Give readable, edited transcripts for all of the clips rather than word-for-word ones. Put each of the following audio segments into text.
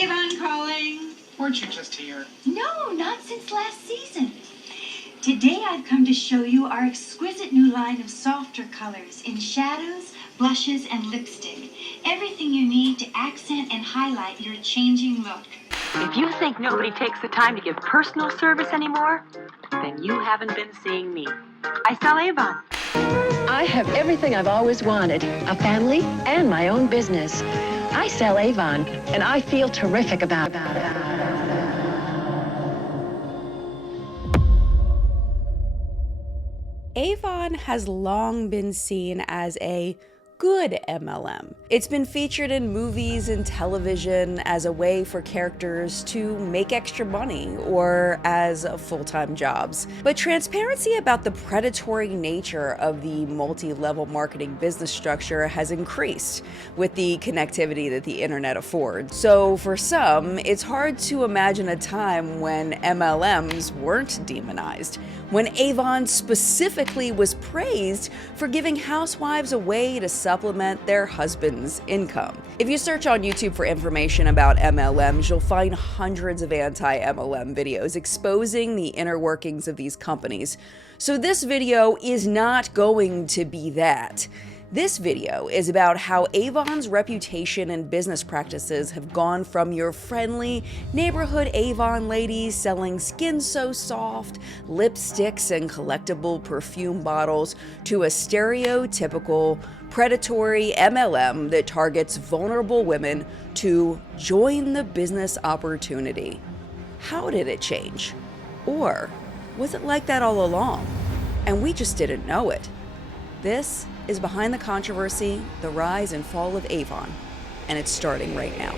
Avon calling. Weren't you just here? No, not since last season. Today I've come to show you our exquisite new line of softer colors in shadows, blushes, and lipstick. Everything you need to accent and highlight your changing look. If you think nobody takes the time to give personal service anymore, then you haven't been seeing me. I sell Avon. I have everything I've always wanted, a family and my own business. I sell Avon, and I feel terrific about it. Avon has long been seen as a good MLM. It's been featured in movies and television as a way for characters to make extra money or as full-time jobs. But transparency about the predatory nature of the multi-level marketing business structure has increased with the connectivity that the internet affords. So for some, it's hard to imagine a time when MLMs weren't demonized, when Avon specifically was praised for giving housewives a way to supplement their husband's income. If you search on YouTube for information about MLMs, you'll find hundreds of anti-MLM videos exposing the inner workings of these companies. So this video is not going to be that. This video is about how Avon's reputation and business practices have gone from your friendly neighborhood Avon ladies selling Skin So Soft, lipsticks, and collectible perfume bottles to a stereotypical, predatory MLM that targets vulnerable women to join the business opportunity. How did it change? Or was it like that all along, and we just didn't know it? This is Behind the Controversy, the rise and fall of Avon, and it's starting right now.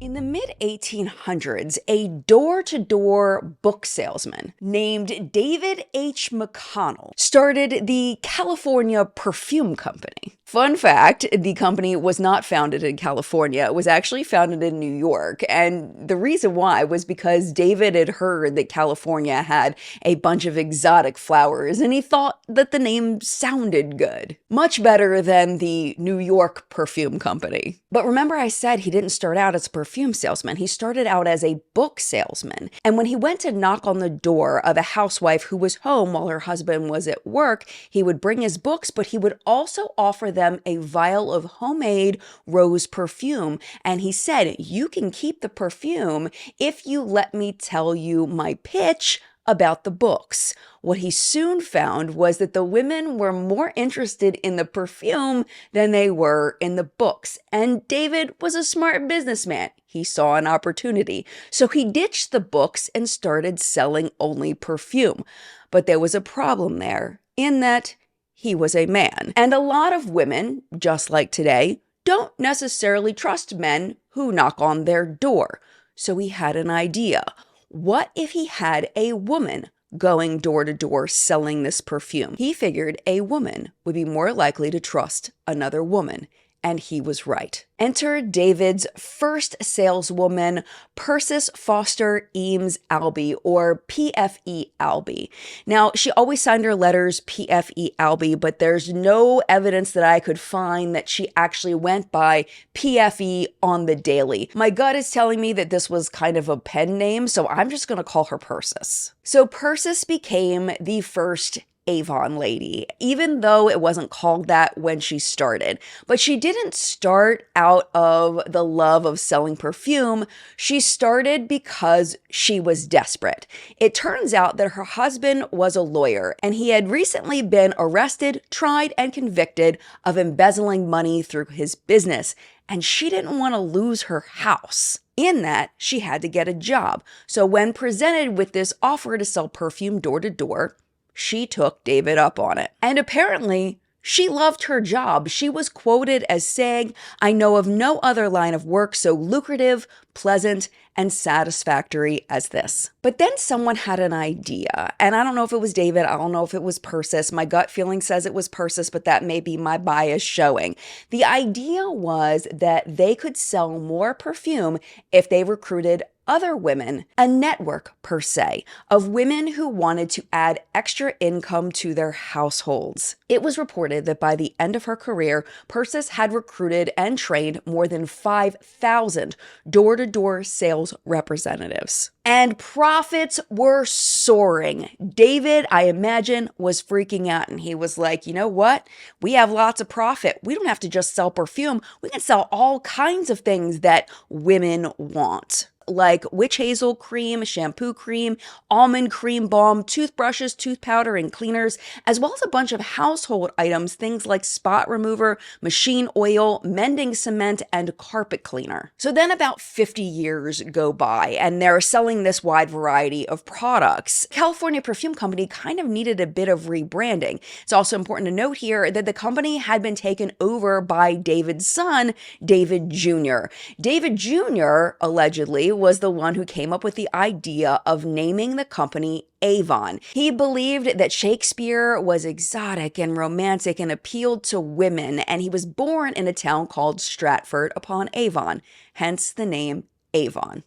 In the mid-1800s, a door-to-door book salesman named David H. McConnell started the California Perfume Company. Fun fact, the company was not founded in California. It was actually founded in New York, and the reason why was because David had heard that California had a bunch of exotic flowers, and he thought that the name sounded good. Much better than the New York Perfume Company. But remember I said he didn't start out as a perfume salesman. He started out as a book salesman. And when he went to knock on the door of a housewife who was home while her husband was at work, he would bring his books, but he would also offer them a vial of homemade rose perfume. And he said, "You can keep the perfume if you let me tell you my pitch about the books." What he soon found was that the women were more interested in the perfume than they were in the books. And David was a smart businessman. He saw an opportunity. So he ditched the books and started selling only perfume. But there was a problem there, in that he was a man. And a lot of women, just like today, don't necessarily trust men who knock on their door. So he had an idea. What if he had a woman going door to door selling this perfume? He figured a woman would be more likely to trust another woman. And he was right. Enter David's first saleswoman, Persis Foster Eames Albee, or PFE Albee. Now, she always signed her letters PFE Albee, but there's no evidence that I could find that she actually went by PFE on the daily. My gut is telling me that this was kind of a pen name, so I'm just going to call her Persis. So Persis became the first Avon lady, even though it wasn't called that when she started. But she didn't start out of the love of selling perfume. She started because she was desperate. It turns out that her husband was a lawyer, and he had recently been arrested, tried, and convicted of embezzling money through his business. And she didn't want to lose her house. In that, she had to get a job. So when presented with this offer to sell perfume door to door, she took David up on it. And apparently, she loved her job. She was quoted as saying, "I know of no other line of work so lucrative, pleasant, and satisfactory as this." But then someone had an idea, and I don't know if it was David, I don't know if it was Persis. My gut feeling says it was Persis, but that may be my bias showing. The idea was that they could sell more perfume if they recruited other women, a network per se, of women who wanted to add extra income to their households. It was reported that by the end of her career, Persis had recruited and trained more than 5,000 door-to-door sales representatives. And profits were soaring. David, I imagine, was freaking out, and he was like, you know what? We have lots of profit. We don't have to just sell perfume. We can sell all kinds of things that women want, like witch hazel cream, shampoo cream, almond cream balm, toothbrushes, tooth powder, and cleaners, as well as a bunch of household items, things like spot remover, machine oil, mending cement, and carpet cleaner. So then about 50 years go by, and they're selling this wide variety of products. California Perfume Company kind of needed a bit of rebranding. It's also important to note here that the company had been taken over by David's son, David Jr. David Jr. allegedly was the one who came up with the idea of naming the company Avon. He believed that Shakespeare was exotic and romantic and appealed to women, and he was born in a town called Stratford-upon-Avon, hence the name Avon.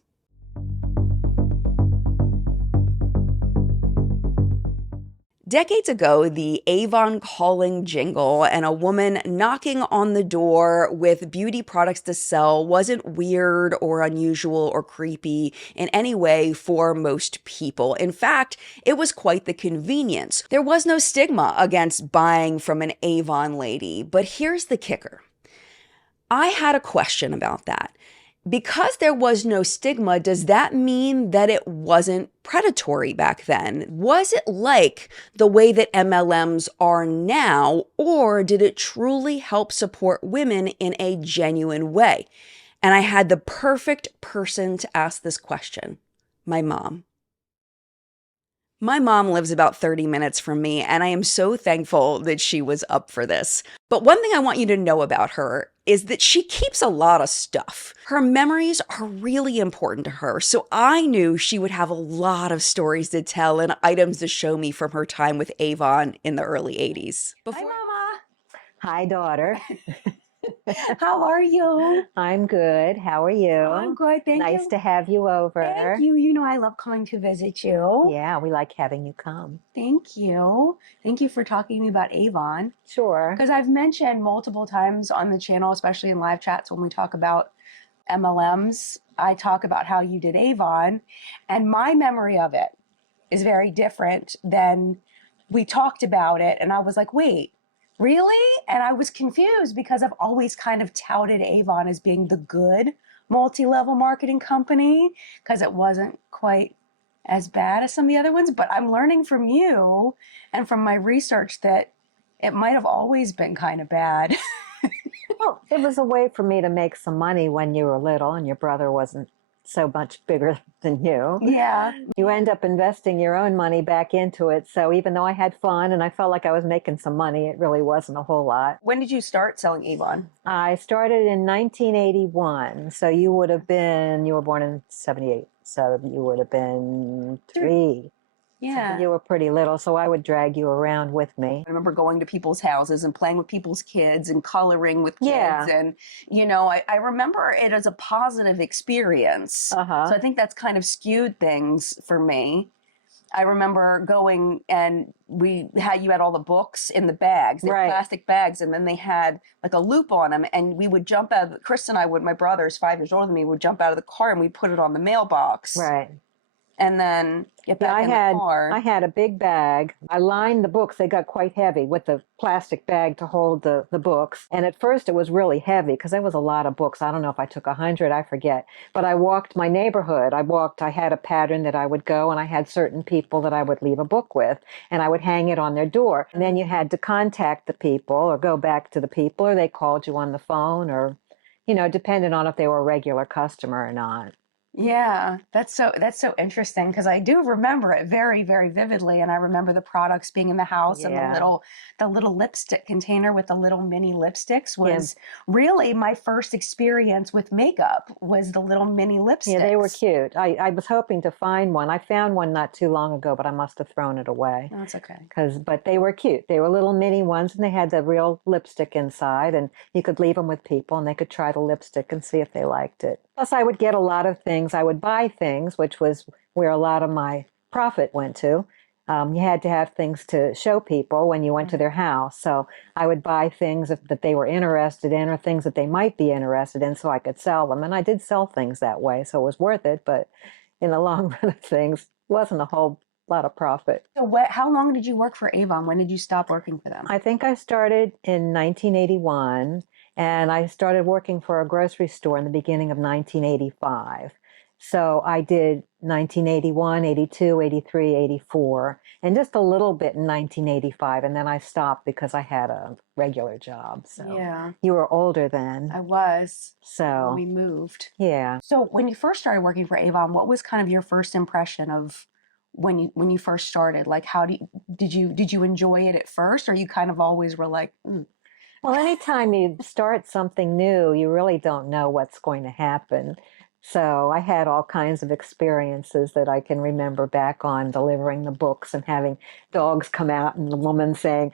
Decades ago, the Avon calling jingle and a woman knocking on the door with beauty products to sell wasn't weird or unusual or creepy in any way for most people. In fact, it was quite the convenience. There was no stigma against buying from an Avon lady. But here's the kicker. I had a question about that. Because there was no stigma, does that mean that it wasn't predatory back then? Was it like the way that MLMs are now, or did it truly help support women in a genuine way? And I had the perfect person to ask this question, my mom. My mom lives about 30 minutes from me, and I am so thankful that she was up for this. But one thing I want you to know about her is that she keeps a lot of stuff. Her memories are really important to her, so I knew she would have a lot of stories to tell and items to show me from her time with Avon in the early 80s. Hi, Mama. Hi, daughter. How are you? I'm good. How are you? I'm good, thank you. Nice to have you over. Thank you. You know I love coming to visit you. Yeah, we like having you come. Thank you. Thank you for talking to me about Avon. Sure. Because I've mentioned multiple times on the channel, especially in live chats when we talk about MLMs, I talk about how you did Avon, and my memory of it is very different than we talked about it, and I was like, wait, really? And I was confused because I've always kind of touted Avon as being the good multi-level marketing company because it wasn't quite as bad as some of the other ones. But I'm learning from you and from my research that it might have always been kind of bad. Well, it was a way for me to make some money when you were little and your brother wasn't so much bigger than you. Yeah. You end up investing your own money back into it. So even though I had fun and I felt like I was making some money, it really wasn't a whole lot. When did you start selling Avon? I started in 1981. So you would have been, you were born in 78. So you would have been 3. Yeah. So you were pretty little, so I would drag you around with me. I remember going to people's houses and playing with people's kids and coloring with kids. Yeah. And, you know, I remember it as a positive experience. Uh-huh. So I think that's kind of skewed things for me. I remember going and you had all the books in the bags, the Right. plastic bags, and then they had like a loop on them. And we would jump out, Chris and I would, my brother's 5 years older than me, would jump out of the car and we'd put it on the mailbox. Right. And then get back in the car. I had a big bag. I lined the books. They got quite heavy with the plastic bag to hold the books. And at first it was really heavy because there was a lot of books. I don't know if I took 100, I forget. But I walked my neighborhood. I had a pattern that I would go and I had certain people that I would leave a book with and I would hang it on their door. And then you had to contact the people or go back to the people or they called you on the phone or, you know, depending on if they were a regular customer or not. Yeah, that's so interesting because I do remember it very, very vividly, and I remember the products being in the house and Yeah. the little lipstick container with the little mini lipsticks was really my first experience with makeup was the little mini lipsticks. Yeah, they were cute. I was hoping to find one. I found one not too long ago, but I must have thrown it away. Oh, that's okay. But they were cute. They were little mini ones, and they had the real lipstick inside, and you could leave them with people, and they could try the lipstick and see if they liked it. Plus, I would get a lot of things. I would buy things, which was where a lot of my profit went to. You had to have things to show people when you went to their house. So I would buy things that they were interested in or things that they might be interested in so I could sell them. And I did sell things that way, so it was worth it. But in the long run of things, it wasn't a whole lot of profit. So how long did you work for Avon? When did you stop working for them? I think I started in 1981, and I started working for a grocery store in the beginning of 1985. So I did 1981, 82, 83, 84, and just a little bit in 1985. And then I stopped because I had a regular job. So Yeah, you were older then. I was. So When we moved. yeah. So when you first started working for Avon, what was kind of your first impression of when you first started? Like, did you enjoy it at first, or you kind of always were like, Well, anytime you start something new, you really don't know what's going to happen. So I had all kinds of experiences that I can remember back on delivering the books and having dogs come out and the woman saying,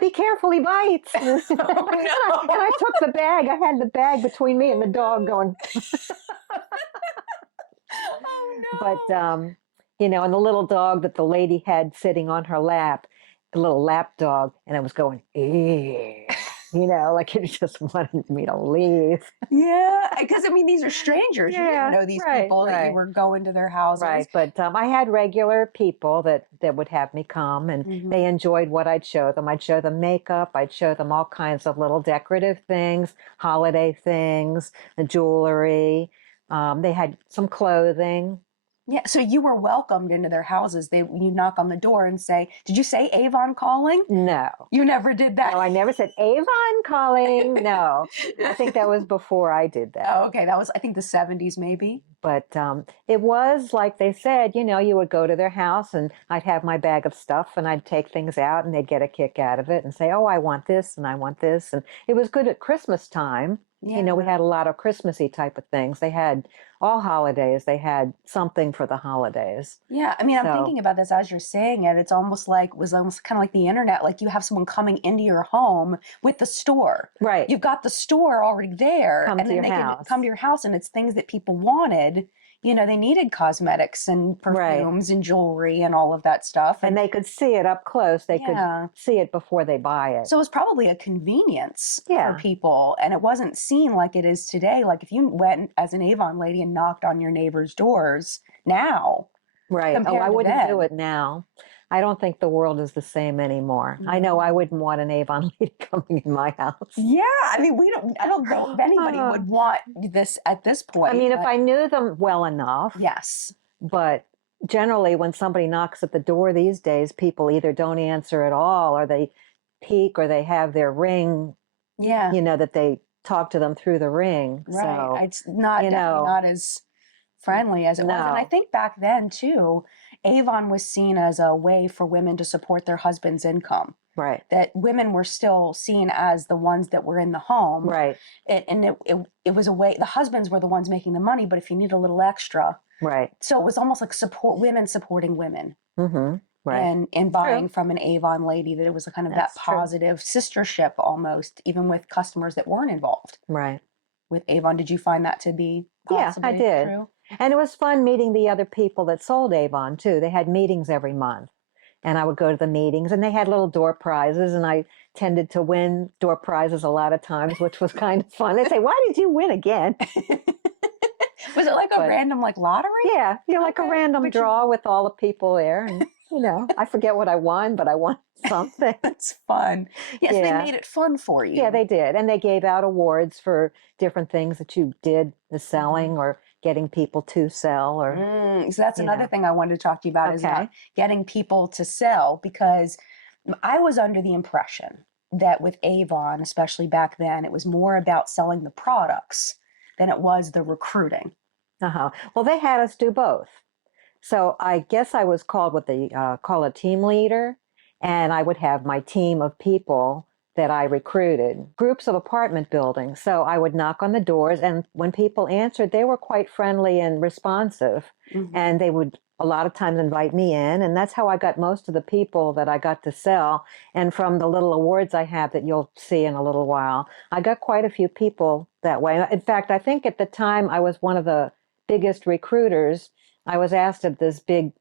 be careful, he bites. And I took the bag. I had the bag between me and the dog going. oh no. But, and the little dog that the lady had sitting on her lap, the little lap dog, and it was going, like it just wanted me to leave. Yeah, because I mean, these are strangers. You Yeah, didn't know these right, people that you right. were going to their houses. Right, but I had regular people that would have me come, and Mhm. they enjoyed what I'd show them. I'd show them makeup. I'd show them all kinds of little decorative things, holiday things, the jewelry. They had some clothing. Yeah, so you were welcomed into their houses. You knock on the door and say, "Did you say Avon calling?" No. You never did that. No, I never said Avon calling. No, I think that was before I did that. Oh, okay. That was, I think, the 70s, maybe. But it was like they said, you would go to their house and I'd have my bag of stuff and I'd take things out and they'd get a kick out of it and say, oh, I want this and I want this. And it was good at Christmas time. Yeah. We had a lot of Christmassy type of things. They had all holidays. They had something for the holidays. Yeah, I mean, I'm So- thinking about this as you're saying it. It's almost kind of like the internet. Like you have someone coming into your home with the store. Right. You've got the store already there, Come and to then your they can house. come to your house, and it's things that people wanted. They needed cosmetics and perfumes and jewelry and all of that stuff. And they could see it up close. They Yeah. could see it before they buy it. So it was probably a convenience Yeah. for people, and it wasn't seen like it is today. Like if you went as an Avon lady and knocked on your neighbor's doors now, Right. Oh, compared I to wouldn't do then. it now. I don't think the world is the same anymore. I know I wouldn't want an Avon lady coming in my house. Yeah, I mean, I don't know if anybody would want this at this point. I mean, if but I knew them well enough, yes. but generally when somebody knocks at the door these days, people either don't answer at all or they peek or they have their ring, Yeah. that they talk to them through the ring. Right. So, It's not you definitely know, not as friendly as it was. And I No. think back then too, Avon was seen as a way for women to support their husband's income. right, That women were still seen as the ones that were in the home. right, It was a way, the husbands were the ones making the money, but if you need a little extra. right. So it was almost like women supporting women. Mm-hmm. Right. And buying from an Avon lady, that it was a kind of That's that true. positive sistership almost, even with customers that weren't involved Right. with Avon. Did you find that to be Yeah, I possibly did. true? And it was fun meeting the other people that sold Avon too. They had meetings every month. And I would go to the meetings and they had little door prizes and I tended to win door prizes a lot of times, which was kind of fun. They'd say, why did you win again? Was it like a But- random lottery? Yeah, like a Okay, random but you- draw with all the people there. And, I forget what I won, but I won something. That's fun. Yes, they Yeah. made it fun for you. Yeah, they did. And they gave out awards for different things that you did, the selling or getting people to sell or, So that's you another know. thing I wanted to talk to you about is Okay. about getting people to sell, because I was under the impression that with Avon, especially back then, it was more about selling the products than it was the recruiting. Well, they had us do both. So I guess I was called what they call a team leader, and I would have my team of people that I recruited, groups of apartment buildings. So I would knock on the doors, and when people answered, they were quite friendly and responsive, Mhm. and they would a lot of times invite me in, and that's how I got most of the people that I got to sell. And from the little awards I have that you'll see in a little while, I got quite a few people that way. In fact, I think at the time I was one of the biggest recruiters. I was asked at this big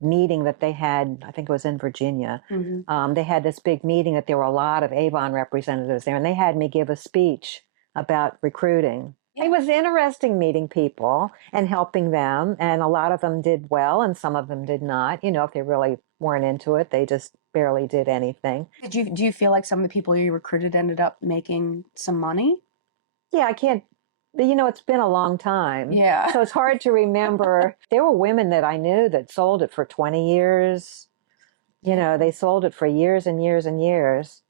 meeting that they had, I think it was in Virginia. They had this big meeting that there were a lot of Avon representatives there, and they had me give a speech about recruiting. It was interesting meeting people and helping them, and a lot of them did well and some of them did not. You know, if they really weren't into it, they just barely did anything. Do you feel like some of the people you recruited ended up making some money? Yeah, I can't, but you know, it's been a long time. Yeah. So it's hard to remember. There were women that I knew that sold it for 20 years. You know, they sold it for years and years and years.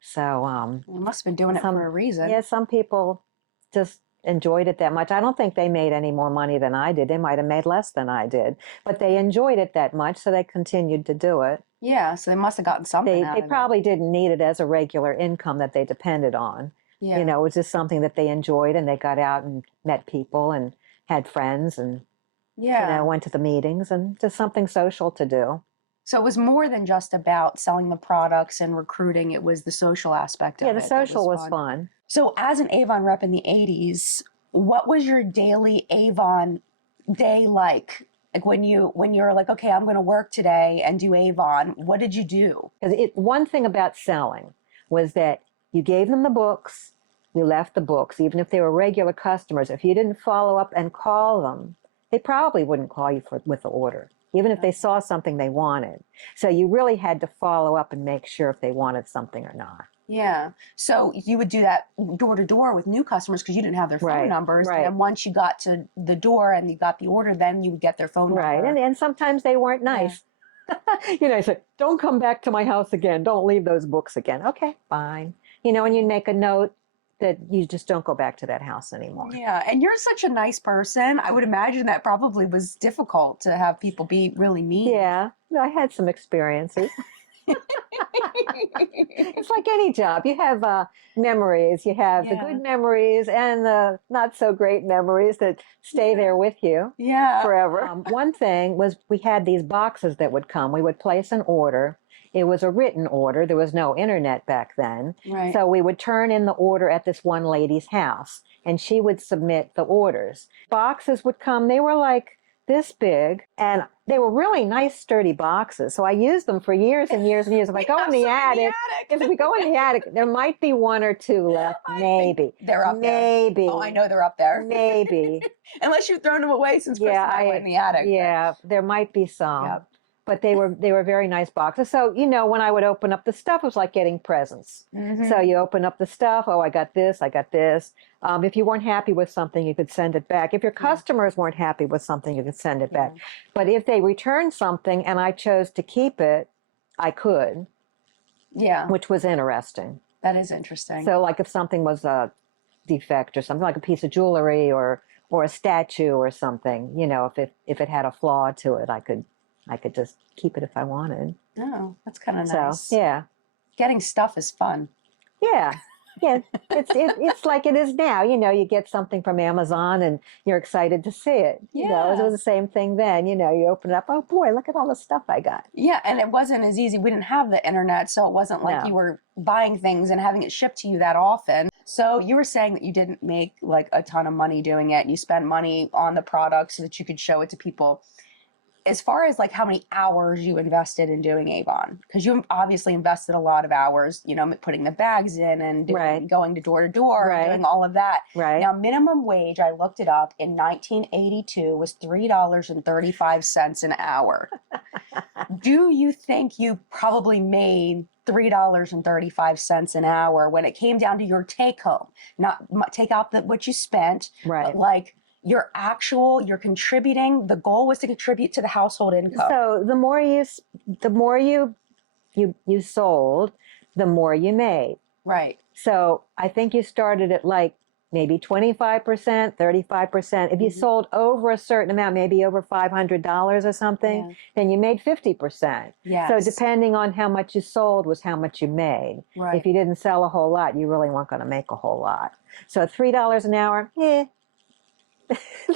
So, They must have been doing it for a reason. yeah, some people just enjoyed it that much. I don't think they made any more money than I did. They might have made less than I did, but they enjoyed it that much, so they continued to do it. Yeah, so they must have gotten something out They of probably didn't need it as a regular income that they depended on. Yeah. You know, it was just something that they enjoyed, and they got out and met people and had friends and, Yeah. you know, went to the meetings, and just something social to do. So it was more than just about selling the products and recruiting. It was the social aspect of it. Yeah, the that social was fun. So as an Avon rep in the 80s, what was your daily Avon day like? Like when you're like, okay, I'm going to work today and do Avon, what did you do? Because one thing about selling was that you gave them the books, you left the books, even if they were regular customers. If you didn't follow up and call them, they probably wouldn't call you with the order, even if they saw something they wanted. So you really had to follow up and make sure if they wanted something or not. Yeah. So you would do that door to door with new customers because you didn't have their phone numbers. Right. And once you got to the door and you got the order, then you would get their phone number. Right. And sometimes they weren't nice. Yeah. You know, I said, don't come back to my house again. Don't leave those books again. Okay, fine. You know, and you make a note that you just don't go back to that house anymore. Yeah. And you're such a nice person. I would imagine that probably was difficult to have people be really mean. Yeah. I had some experiences. It's like any job. You have memories. You have the good memories and the not so great memories that stay there with you forever. One thing was we had these boxes that would come. We would place an order. It was a written order. There was no internet back then. Right. So we would turn in the order at this one lady's house, and she would submit the orders. Boxes would come. They were like this big, and they were really nice, sturdy boxes. So I used them for years and years and years. If I go in the attic, if we go in the attic, there might be one or two left, maybe. They're up there. Maybe. Oh, I know they're up there. Maybe. Unless you've thrown them away since Chris and I went in the attic. Yeah, there might be some. Yep. But they were very nice boxes. So, you know, when I would open up the stuff, it was like getting presents. So you open up the stuff, oh, I got this, I got this. If you weren't happy with something, you could send it back. If your customers weren't happy with something, you could send it back. But if they returned something and I chose to keep it, I could. Yeah. Which was interesting. That is interesting. So like if something was a defect or something, like a piece of jewelry or a statue or something, you know, if it had a flaw to it, I could just keep it if I wanted. Oh, that's kind of nice. So, yeah. Getting stuff is fun. Yeah. Yeah. It's like it is now. You know, you get something from Amazon and you're excited to see it. You know, it was the same thing then. You know, you open it up, oh boy, look at all the stuff I got. Yeah, and it wasn't as easy. We didn't have the internet, so it wasn't like you were buying things and having it shipped to you that often. So you were saying that you didn't make like a ton of money doing it. You spent money on the product so that you could show it to people. As far as like how many hours you invested in doing Avon, because you obviously invested a lot of hours, you know, putting the bags in and going to door and doing all of that. Right. Now, minimum wage, I looked it up, in 1982 was $3.35 an hour. Do you think you probably made $3.35 an hour when it came down to your take home? Not take out what you spent, but like you're contributing. The goal was to contribute to the household income. So the more you sold, the more you made. Right. So I think you started at like maybe 25%, 35%. If you sold over a certain amount, maybe over $500 or something, then you made 50%. Yes. So depending on how much you sold was how much you made. Right. If you didn't sell a whole lot, you really weren't going to make a whole lot. So $3 an hour,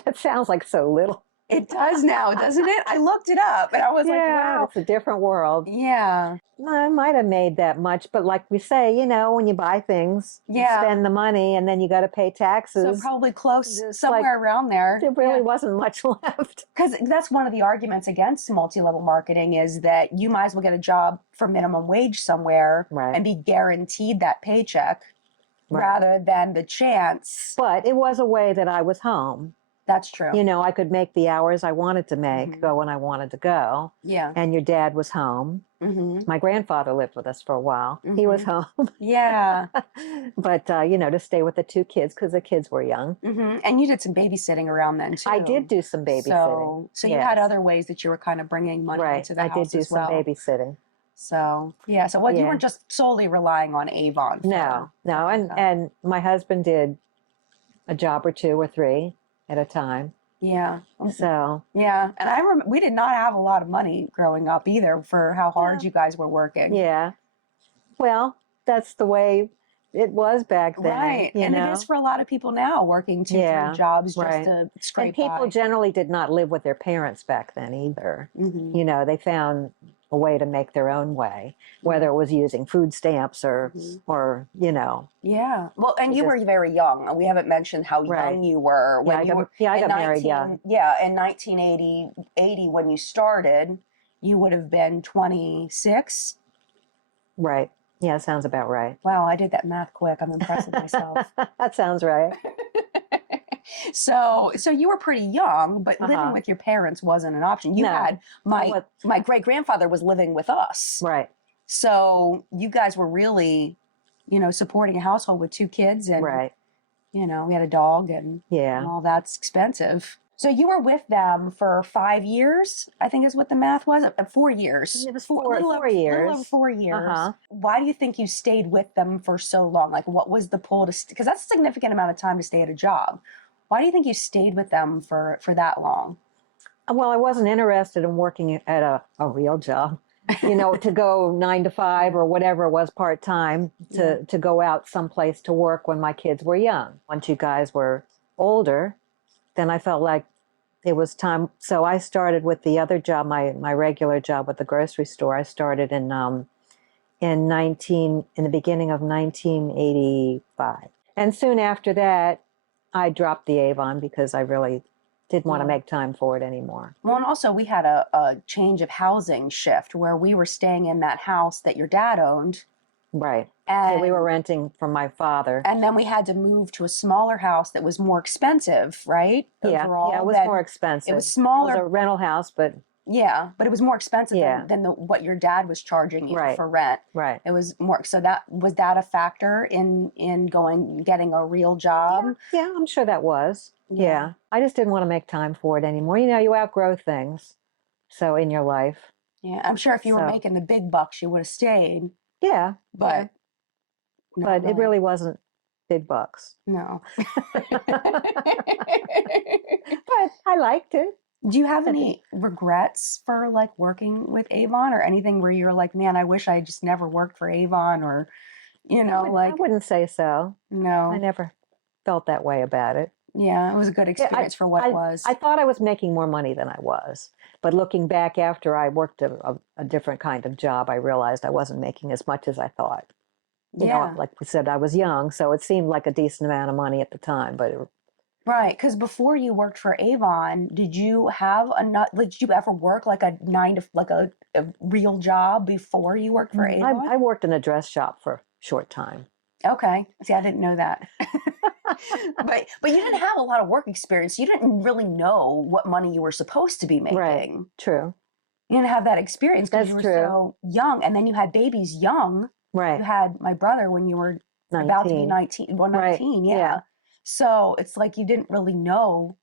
that sounds like so little. It does now, doesn't it? I looked it up and I was like, Yeah, wow. it's a different world. Yeah. No, I might have made that much, but like we say, when you buy things, you Yeah. spend the money and then you got to pay So taxes. probably close, It's somewhere around there. There really wasn't much left. Because that's one of the arguments against multi-level marketing is that you might as well get a job for minimum wage somewhere Right. and be guaranteed that paycheck Right. rather than the chance. But it was a way that I was home. That's true. I could make the hours I wanted to make, go when I wanted to go. Yeah. And your dad was home. My grandfather lived with us for a while. He was home. Yeah. But, to stay with the two kids because the kids were young. And you did some babysitting around then too. I did do some babysitting. So you had other ways that you were kind of bringing money into the house I did do as well. some babysitting. So, you weren't just solely relying on Avon. No. And my husband did a job or two or three at a time. Yeah. So. Yeah. And I remember we did not have a lot of money growing up either for how hard you guys were working. Yeah. Well, that's the way it was back then. Right. And it is for a lot of people now working 2-3 jobs just to scrape And people by. generally did not live with their parents back then either. They found a way to make their own way, whether it was using food stamps or. Yeah. Well, and you were very young. We haven't mentioned how young you were when I you were. I got married young. Yeah, in 1980 when you started, you would have been 26. Right. Yeah, sounds about right. Wow, I did that math quick. I'm impressed with myself. That sounds right. So you were pretty young, but living with your parents wasn't an option. You had my great-grandfather was living with us. Right. So you guys were really, supporting a household with 2 kids and we had a dog and all that's expensive. So you were with them for 5 years, I think is what the math was. 4 years. It was A little over 4 years. Why do you think you stayed with them for so long? Like, what was the pull to? Because that's a significant amount of time to stay at a job. Why do you think you stayed with them for that long? Well, I wasn't interested in working at a real job. To go 9 to 5 or whatever it was part time to go out someplace to work when my kids were young. Once you guys were older, then I felt like it was time. So I started with the other job, my regular job with the grocery store. I started in the beginning of 1985. And soon after that, I dropped the Avon because I really didn't want to make time for it anymore. Well, and also we had a change of housing shift where we were staying in that house that your dad owned. Right. And we were renting from my father. And then we had to move to a smaller house that was more expensive, right? Overall, yeah, it was more expensive. It was smaller. It was a rental house, but... Yeah, but it was more expensive than what your dad was charging you for rent. Right. It was more. So was that a factor in getting a real job? Yeah, I'm sure that was. Yeah. I just didn't want to make time for it anymore. You outgrow things. So in your life. Yeah, I'm sure if you were making the big bucks, you would have stayed. Yeah. But it really wasn't big bucks. No. But I liked it. Do you have any regrets for working with Avon or anything where you're like, man, I wish I just never worked for Avon or, I wouldn't say so. No. I never felt that way about it. Yeah, it was a good experience for what it was. I thought I was making more money than I was. But looking back after I worked a different kind of job, I realized I wasn't making as much as I thought. Like we said, I was young, so it seemed like a decent amount of money at the time, but right, because before you worked for Avon, did you ever work a real job before you worked for Avon? I worked in a dress shop for a short time. Okay, see, I didn't know that. but you didn't have a lot of work experience. You didn't really know what money you were supposed to be making. Right, true. You didn't have that experience because you were so young, and then you had babies young. Right. You had my brother when you were 19. about to be 19. Well, 19, right. yeah. So it's like you didn't really know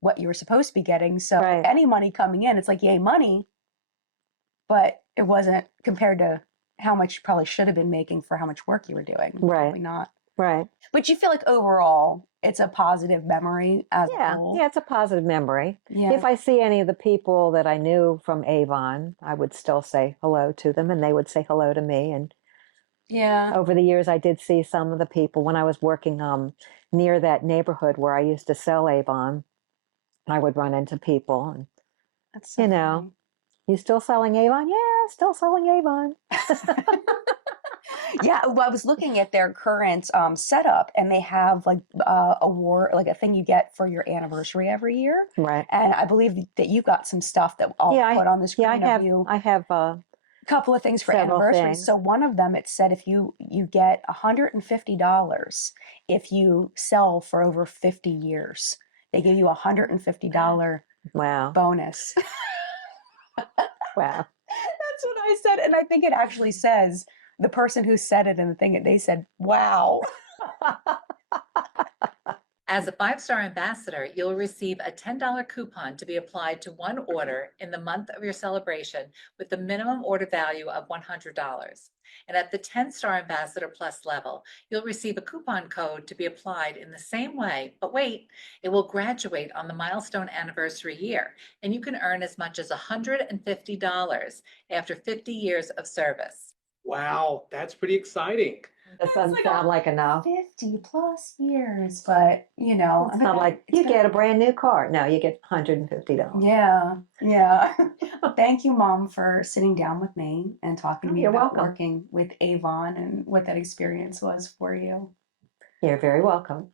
what you were supposed to be getting. So any money coming in, it's like, yay, money. But it wasn't compared to how much you probably should have been making for how much work you were doing. Right. Probably not. Right. But you feel like overall, it's a positive memory as a whole. Yeah, it's a positive memory. Yeah. If I see any of the people that I knew from Avon, I would still say hello to them and they would say hello to me. And over the years, I did see some of the people when I was working near that neighborhood where I used to sell Avon. I would run into people and, That's so you know, you still selling Avon? Yeah, still selling Avon. Yeah, well, I was looking at their current setup, and they have like award, like a thing you get for your anniversary every year. Right. And I believe that you got some stuff that I'll put on the screen of you. I have a couple of things for several anniversaries. things. So one of them, it said if you get $150 if you sell for over 50 years, they give you a $150 Wow. bonus. Wow. That's what I said, and I think it actually says the person who said it in the thing. They said, "Wow." As a 5-star ambassador, you'll receive a $10 coupon to be applied to one order in the month of your celebration with the minimum order value of $100. And at the 10-star ambassador plus level, you'll receive a coupon code to be applied in the same way, but wait, it will graduate on the milestone anniversary year, and you can earn as much as $150 after 50 years of service. Wow, that's pretty exciting. That doesn't sound like enough. 50 plus years, but you know, It's not like you get a brand new car. No, you get $150. Yeah, yeah. Thank you, Mom, for sitting down with me and talking to me You're about welcome. working with Avon and what that experience was for you. You're very welcome.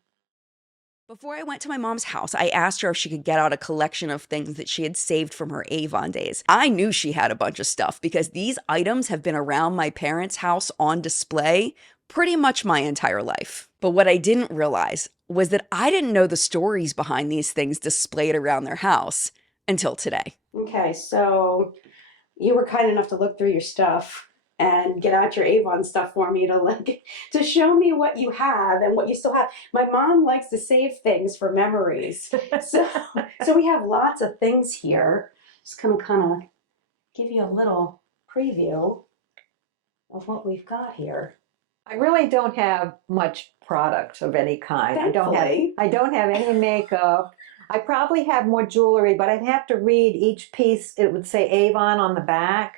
Before I went to my mom's house, I asked her if she could get out a collection of things that she had saved from her Avon days. I knew she had a bunch of stuff because these items have been around my parents' house on display pretty much my entire life. But what I didn't realize was that I didn't know the stories behind these things displayed around their house until today. Okay, so you were kind enough to look through your stuff and get out your Avon stuff for me to show me what you have and what you still have. My mom likes to save things for memories. So we have lots of things here. Just gonna kind of give you a little preview of what we've got here. I really don't have much product of any kind. Thankfully. I don't have any makeup. I probably have more jewelry, but I'd have to read each piece. It would say Avon on the back.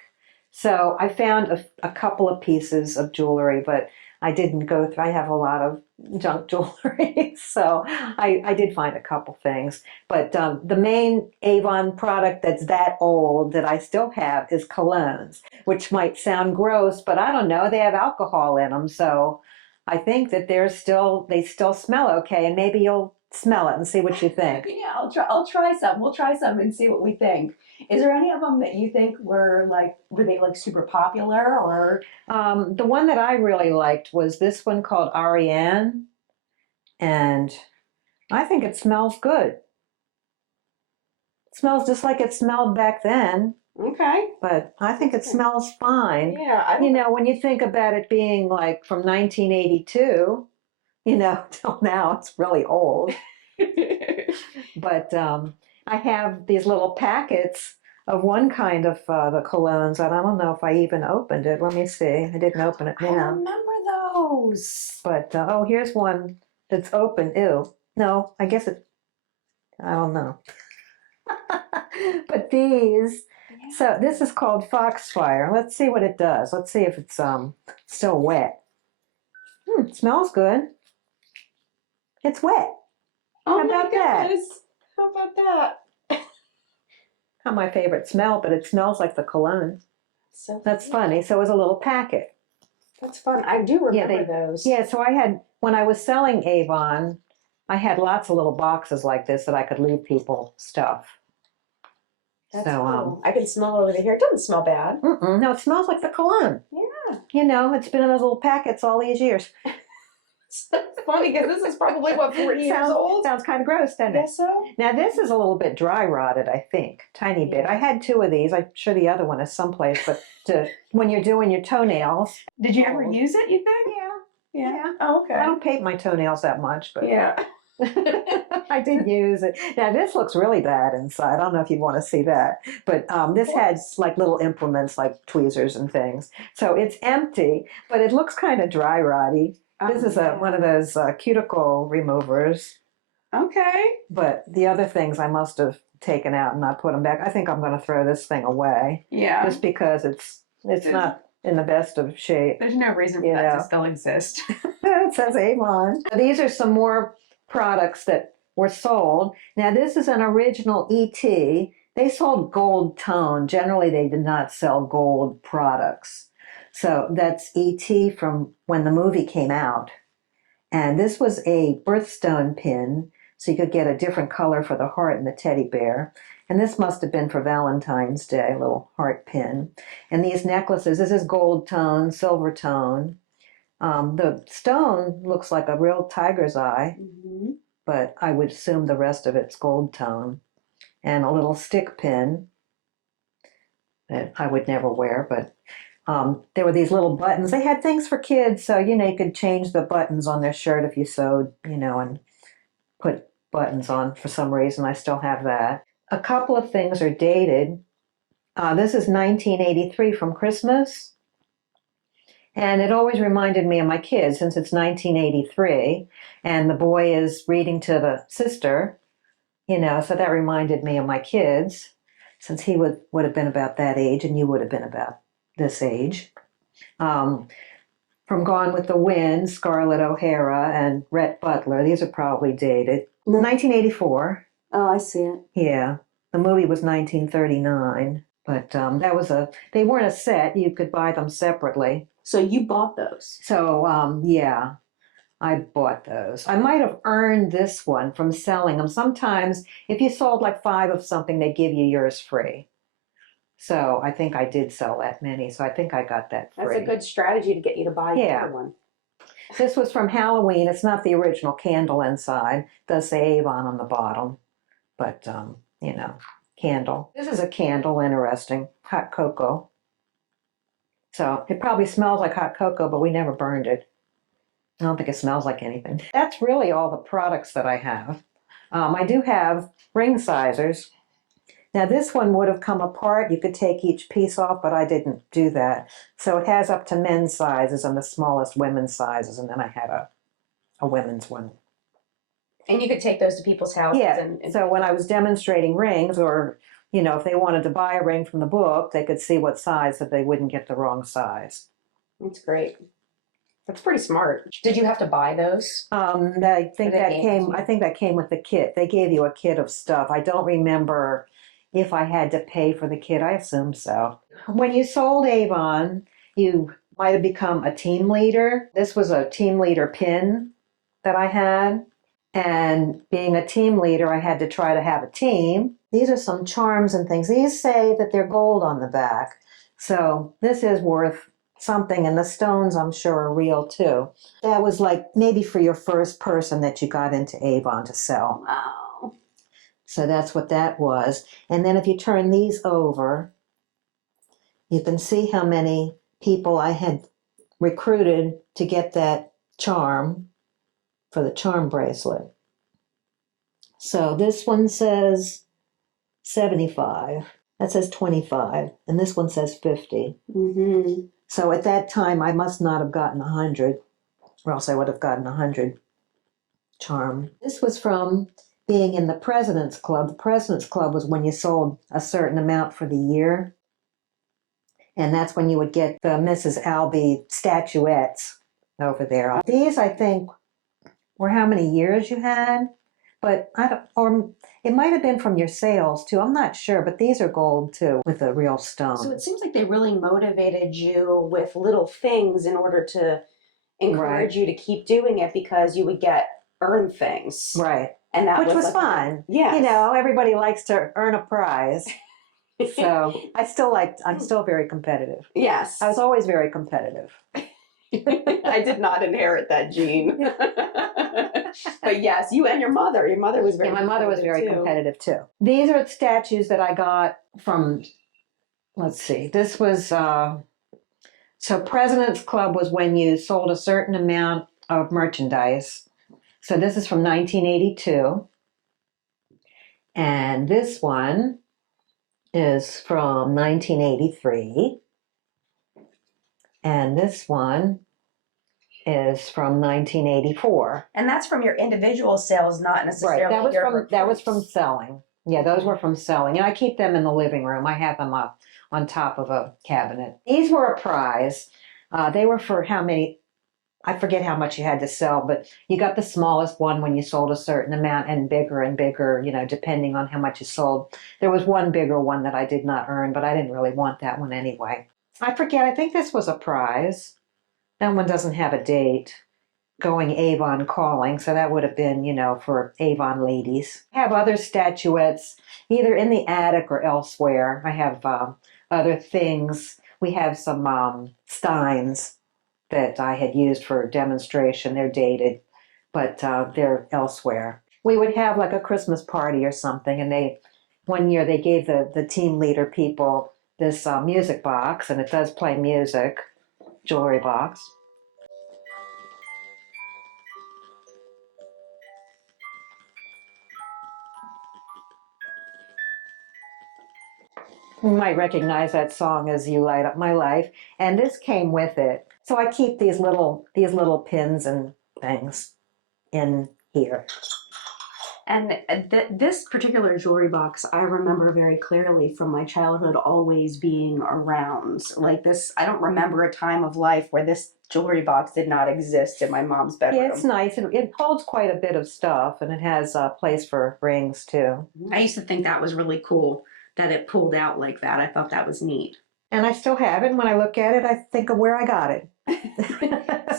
So I found a couple of pieces of jewelry, but I didn't go through. I have a lot of junk jewelry. So I did find a couple things. But the main Avon product that's that old that I still have is colognes, which might sound gross, but I don't know. They have alcohol in them. So I think that they still smell okay. And maybe you'll smell it and see what you think. Yeah, I'll try some. We'll try some and see what we think. Is there any of them that you think were they super popular or? The one that I really liked was this one called Ariane, and I think it smells good. It smells just like it smelled back then. Okay. But I think it smells fine. Yeah. When you think about it being like from 1982, till now, it's really old. But I have these little packets of one kind of the colognes, and I don't know if I even opened it. Let me see. I didn't open it now. I remember those. But, here's one that's open. Ew. No, I guess I don't know. But these, so this is called Foxfire. Let's see what it does. Let's see if it's still wet. It smells good. It's wet. Oh, How about that? How about that? Not my favorite smell, but it smells like the cologne. So That's funny. So it was a little packet. That's fun. I do remember those. Yeah, so when I was selling Avon, I had lots of little boxes like this that I could leave people stuff. That's So, cool. I can smell over here. It doesn't smell bad. No, it smells like the cologne. Yeah. It's been in those little packets all these years. It's funny because this is probably 40 years old. Sounds kind of gross, doesn't it? Guess so. Now this is a little bit dry rotted, I think, tiny bit. I had 2 of these. I'm sure the other one is someplace, but when you're doing your toenails. Did you ever use it? You think? Yeah. Oh, okay. I don't paint my toenails that much, but Yeah. I did use it. Now this looks really bad inside. I don't know if you want to see that, but this has like little implements like tweezers and things. So it's empty, but it looks kind of dry rotty. This is one of those cuticle removers. Okay. But the other things I must have taken out and not put them back. I think I'm going to throw this thing away. Yeah. Just because it's not in the best of shape. There's no reason for that to still exist. It says Avon. These are some more products that were sold. Now, this is an original ET. They sold gold tone. Generally, they did not sell gold products. So that's ET from when the movie came out. And this was a birthstone pin, so you could get a different color for the heart and the teddy bear. And this must have been for Valentine's Day, a little heart pin. And these necklaces, this is gold tone, silver tone. The stone looks like a real tiger's eye, but I would assume the rest of it's gold tone. And a little stick pin that I would never wear, but there were these little buttons. They had things for kids, so, you know, you could change the buttons on their shirt if you sewed, you know, and put buttons on for some reason. I still have that. A couple of things are dated. This is 1983 from Christmas. And it always reminded me of my kids since it's 1983. And the boy is reading to the sister, you know, so that reminded me of my kids since he would have been about that age and you would have been about this age. From Gone with the Wind, Scarlett O'Hara and Rhett Butler. These are probably dated. 1984. Oh, I see it. Yeah. The movie was 1939. But they weren't a set. You could buy them separately. So you bought those? So, yeah, I bought those. I might have earned this one from selling them. Sometimes if you sold like 5 of something, they give you yours free. So I think I did sell that many. So I think I got that free. That's a good strategy to get you to buy another one. This was from Halloween. It's not the original candle inside. It does say Avon on the bottom. But, you know, candle. This is a candle, interesting. Hot cocoa. So it probably smells like hot cocoa, but we never burned it. I don't think it smells like anything. That's really all the products that I have. I do have ring sizers. Now this one would have come apart. You could take each piece off, but I didn't do that. So it has up to men's sizes and the smallest women's sizes, and then I had a women's one. And you could take those to people's houses. Yeah, and so when I was demonstrating rings, or, you know, if they wanted to buy a ring from the book, they could see what size so they wouldn't get the wrong size. That's great. That's pretty smart. Did you have to buy those? I think that came with the kit. They gave you a kit of stuff. I don't remember if I had to pay for the kit. I assume so. When you sold Avon, you might have become a team leader. This was a team leader pin that I had. And being a team leader, I had to try to have a team. These are some charms and things. These say that they're gold on the back. So this is worth something. And the stones, I'm sure, are real too. That was like maybe for your first person that you got into Avon to sell. Wow. So that's what that was. And then if you turn these over, you can see how many people I had recruited to get that charm for the charm bracelet. So this one says 75. That says 25. And this one says 50. Mm-hmm. So at that time, I must not have gotten 100, or else I would have gotten 100 charm. This was from being in the President's Club. The President's Club was when you sold a certain amount for the year. And that's when you would get the Mrs. Albee statuettes over there. These, I think, were how many years you had. But or it might have been from your sales too. I'm not sure, but these are gold too with a real stone. So it seems like they really motivated you with little things in order to encourage you to keep doing it, because you would earn things. Right. And that which was like, fun. Yeah. You know, everybody likes to earn a prize. So I'm still very competitive. Yes. I was always very competitive. I did not inherit that gene. But yes, you and your mother. Your mother was very my mother was very competitive too. These are statues that I got from, let's see, this was, so President's Club was when you sold a certain amount of merchandise. So this is from 1982. And this one is from 1983. And this one is from 1984. And that's from your individual sales, not necessarily right. That was from selling. Yeah, those were from selling. And I keep them in the living room. I have them up on top of a cabinet. These were a prize. They were for how many? I forget how much you had to sell, but you got the smallest one when you sold a certain amount and bigger, you know, depending on how much you sold. There was one bigger one that I did not earn, but I didn't really want that one anyway. I forget, I think this was a prize. That one doesn't have a date. Going Avon calling, so that would have been, you know, for Avon ladies. I have other statuettes, either in the attic or elsewhere. I have other things. We have some steins that I had used for demonstration. They're dated, but they're elsewhere. We would have like a Christmas party or something, and one year they gave the team leader people this music box, and it does play music, jewelry box. You might recognize that song as You Light Up My Life, and this came with it. So I keep these little pins and things in here. And this particular jewelry box, I remember very clearly from my childhood always being around. Like this, I don't remember a time of life where this jewelry box did not exist in my mom's bedroom. Yeah, it's nice. It holds quite a bit of stuff, and it has a place for rings too. I used to think that was really cool that it pulled out like that. I thought that was neat. And I still have it. And when I look at it, I think of where I got it.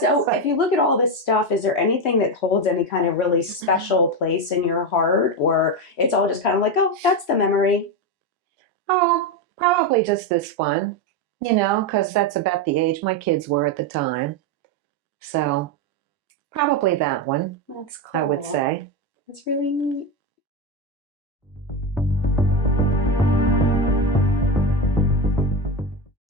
So if you look at all this stuff, is there anything that holds any kind of really special place in your heart, or it's all just kind of like, oh, that's the memory? Oh, probably just this one, you know, because that's about the age my kids were at the time. So probably that one, That's cool. I would say. That's really neat.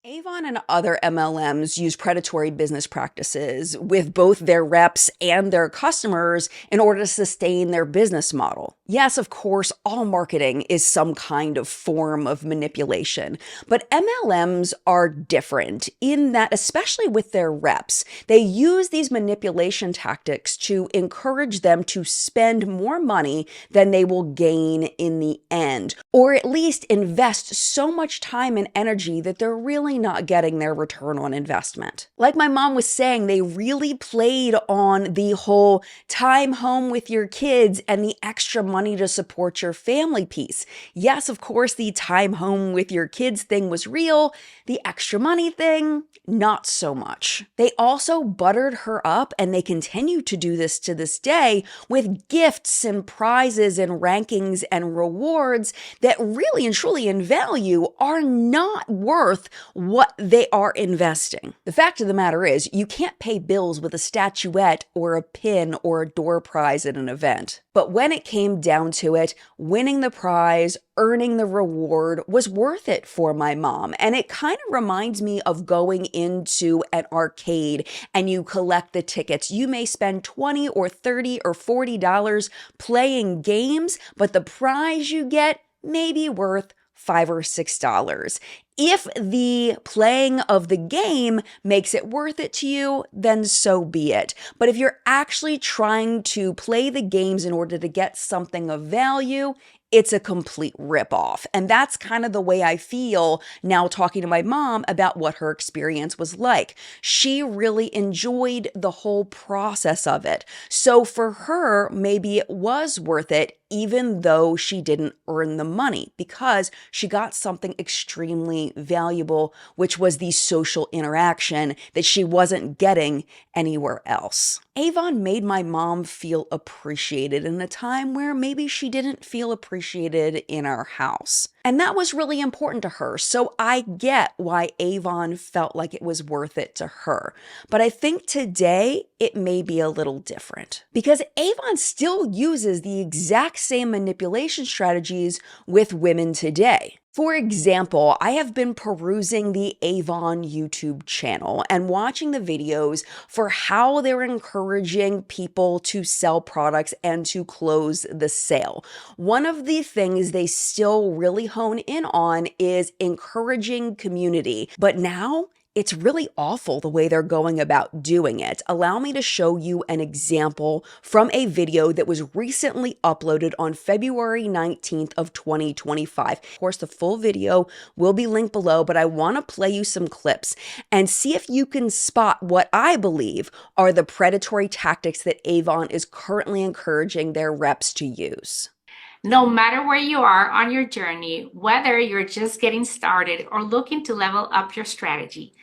Avon and other MLMs use predatory business practices with both their reps and their customers in order to sustain their business model. Yes, of course, all marketing is some kind of form of manipulation, but MLMs are different in that, especially with their reps, they use these manipulation tactics to encourage them to spend more money than they will gain in the end, or at least invest so much time and energy that they're really not getting their return on investment. Like my mom was saying, they really played on the whole time home with your kids and the extra money to support your family piece. Yes, of course, the time home with your kids thing was real. The extra money thing, not so much. They also buttered her up, and they continue to do this to this day with gifts and prizes and rankings and rewards that really and truly in value are not worth what they are investing. The fact of the matter is, you can't pay bills with a statuette or a pin or a door prize at an event. But when it came down to it, winning the prize, earning the reward was worth it for my mom. And it kind of reminds me of going into an arcade and you collect the tickets. You may spend $20 or $30 or $40 playing games, but the prize you get may be worth $5 or $6. If the playing of the game makes it worth it to you, then so be it. But if you're actually trying to play the games in order to get something of value, it's a complete ripoff. And that's kind of the way I feel now talking to my mom about what her experience was like. She really enjoyed the whole process of it. So for her, maybe it was worth it, even though she didn't earn the money, because she got something extremely valuable, which was the social interaction that she wasn't getting anywhere else. Avon made my mom feel appreciated in a time where maybe she didn't feel appreciated in our house. And that was really important to her. So I get why Avon felt like it was worth it to her. But I think today it may be a little different, because Avon still uses the exact same manipulation strategies with women today. For example, I have been perusing the Avon YouTube channel and watching the videos for how they're encouraging people to sell products and to close the sale. One of the things they still really hone in on is encouraging community, but now it's really awful the way they're going about doing it. Allow me to show you an example from a video that was recently uploaded on February 19th of 2025. Of course, the full video will be linked below, but I want to play you some clips and see if you can spot what I believe are the predatory tactics that Avon is currently encouraging their reps to use. No matter where you are on your journey, whether you're just getting started or looking to level up your strategy,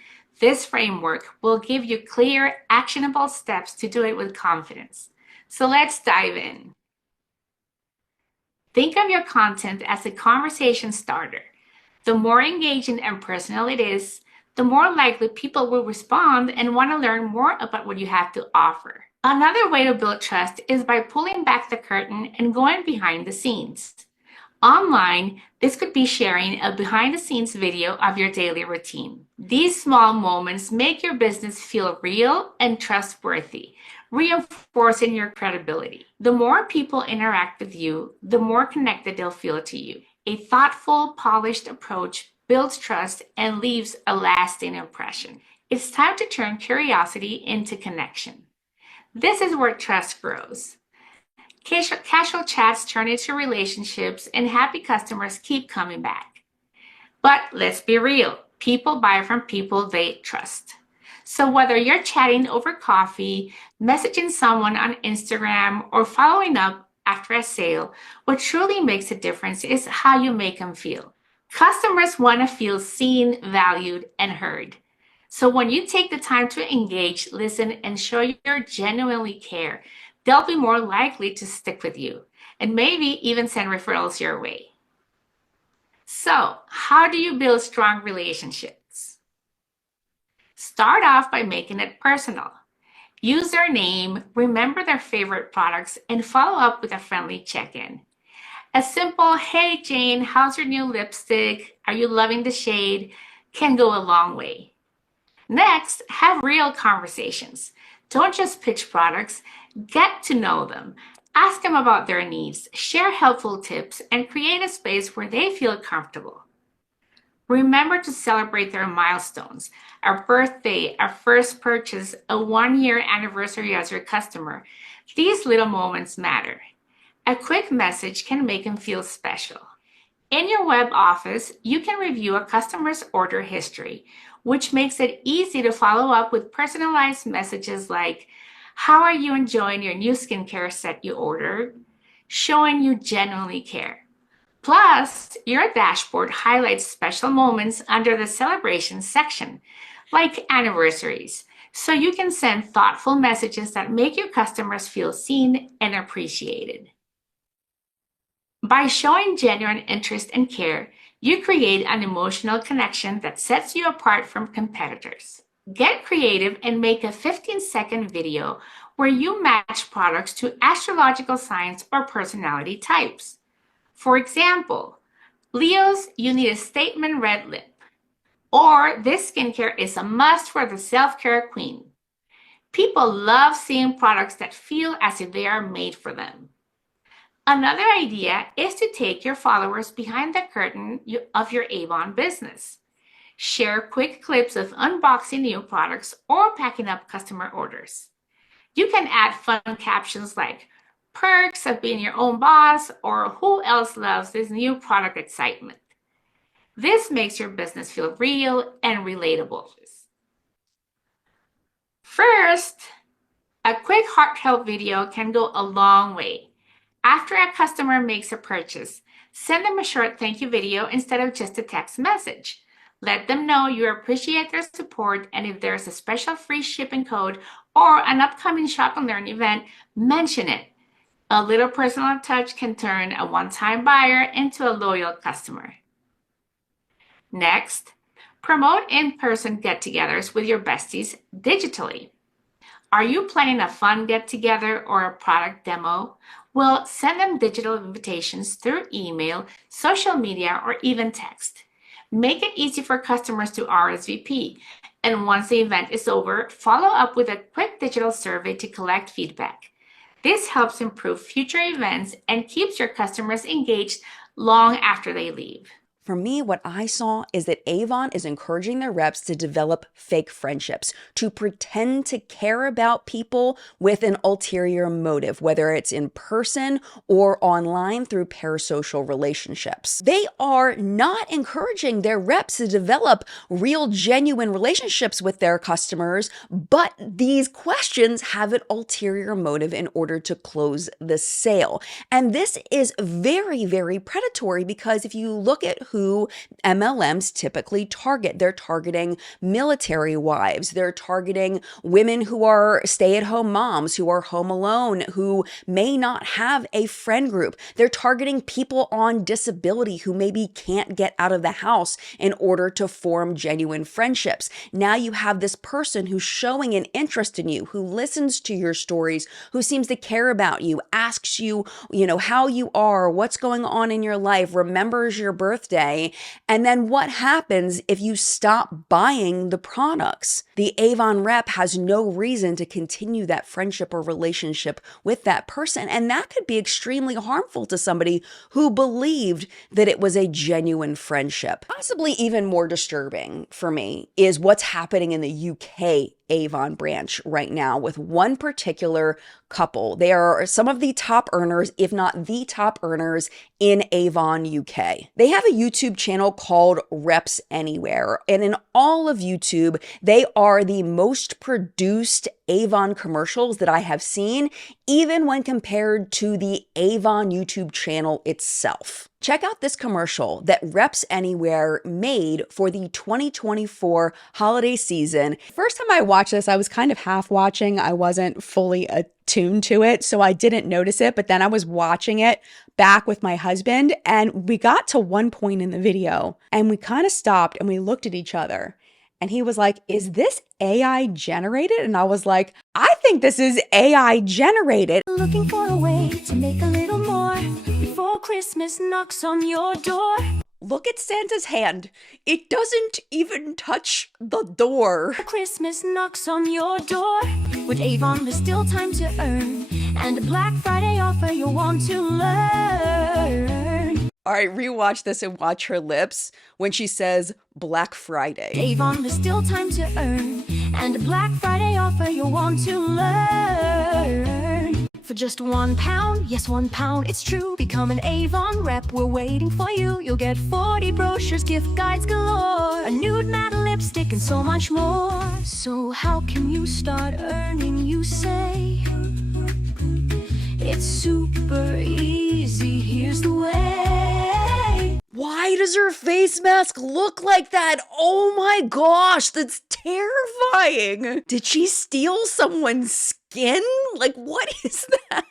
this framework will give you clear, actionable steps to do it with confidence. So let's dive in. Think of your content as a conversation starter. The more engaging and personal it is, the more likely people will respond and want to learn more about what you have to offer. Another way to build trust is by pulling back the curtain and going behind the scenes. Online, this could be sharing a behind-the-scenes video of your daily routine. These small moments make your business feel real and trustworthy, reinforcing your credibility. The more people interact with you, the more connected they'll feel to you. A thoughtful, polished approach builds trust and leaves a lasting impression. It's time to turn curiosity into connection. This is where trust grows. Casual chats turn into relationships, and happy customers keep coming back. But let's be real, people buy from people they trust. So whether you're chatting over coffee, messaging someone on Instagram, or following up after a sale, what truly makes a difference is how you make them feel. Customers want to feel seen, valued, and heard. So when you take the time to engage, listen, and show you genuinely care, they'll be more likely to stick with you and maybe even send referrals your way. So, how do you build strong relationships? Start off by making it personal. Use their name, remember their favorite products, and follow up with a friendly check-in. A simple, "Hey Jane, how's your new lipstick? Are you loving the shade?" can go a long way. Next, have real conversations. Don't just pitch products, get to know them. Ask them about their needs, share helpful tips, and create a space where they feel comfortable. Remember to celebrate their milestones, a birthday, a first purchase, a 1-year anniversary as your customer. These little moments matter. A quick message can make them feel special. In your web office, you can review a customer's order history, which makes it easy to follow up with personalized messages like, "How are you enjoying your new skincare set you ordered?" showing you genuinely care. Plus, your dashboard highlights special moments under the celebrations section, like anniversaries, so you can send thoughtful messages that make your customers feel seen and appreciated. By showing genuine interest and care, you create an emotional connection that sets you apart from competitors. Get creative and make a 15-second video where you match products to astrological signs or personality types. For example, Leos, you need a statement red lip. Or this skincare is a must for the self-care queen. People love seeing products that feel as if they are made for them. Another idea is to take your followers behind the curtain of your Avon business. Share quick clips of unboxing new products or packing up customer orders. You can add fun captions like, "Perks of being your own boss," or "Who else loves this new product excitement?" This makes your business feel real and relatable. First, a quick heartfelt video can go a long way. After a customer makes a purchase, send them a short thank you video instead of just a text message. Let them know you appreciate their support, and if there's a special free shipping code or an upcoming Shop and Learn event, mention it. A little personal touch can turn a one-time buyer into a loyal customer. Next, promote in-person get-togethers with your besties digitally. Are you planning a fun get-together or a product demo? Well, send them digital invitations through email, social media, or even text. Make it easy for customers to RSVP. And once the event is over, follow up with a quick digital survey to collect feedback. This helps improve future events and keeps your customers engaged long after they leave. For me, what I saw is that Avon is encouraging their reps to develop fake friendships, to pretend to care about people with an ulterior motive, whether it's in person or online through parasocial relationships. They are not encouraging their reps to develop real, genuine relationships with their customers, but these questions have an ulterior motive in order to close the sale. And this is very, very predatory, because if you look at who MLMs typically target, they're targeting military wives, they're targeting women who are stay-at-home moms, who are home alone, who may not have a friend group. They're targeting people on disability who maybe can't get out of the house in order to form genuine friendships. Now you have this person who's showing an interest in you, who listens to your stories, who seems to care about you, asks you, how you are, what's going on in your life, remembers your birthday. And then what happens if you stop buying the products? The Avon rep has no reason to continue that friendship or relationship with that person. And that could be extremely harmful to somebody who believed that it was a genuine friendship. Possibly even more disturbing for me is what's happening in the UK Avon branch right now with one particular couple. They are some of the top earners, if not the top earners, in Avon UK. They have a YouTube channel called Reps Anywhere, and in all of YouTube, they are the most produced Avon commercials that I have seen, even when compared to the Avon YouTube channel itself. Check out this commercial that Reps Anywhere made for the 2024 holiday season. First time I watched this, I was kind of half watching. I wasn't fully attuned to it, so I didn't notice it. But then I was watching it back with my husband, and we got to one point in the video, and we kind of stopped and we looked at each other. And he was like, "Is this AI generated?" And I was like, "I think this is AI generated." Looking for a way to make a little more before Christmas knocks on your door. Look at Santa's hand. It doesn't even touch the door. Christmas knocks on your door. With Avon, there's still time to earn. And a Black Friday offer you'll want to learn. All right, rewatch this and watch her lips when she says Black Friday. Avon, there's still time to earn. And a Black Friday offer you'll want to learn. For just £1, yes, £1, it's true. Become an Avon rep, we're waiting for you. You'll get 40 brochures, gift guides galore, a nude matte lipstick, and so much more. So how can you start earning, you say? It's super easy, here's the way. Why does her face mask look like that? Oh my gosh, that's terrifying. Did she steal someone's skin? Like, what is that?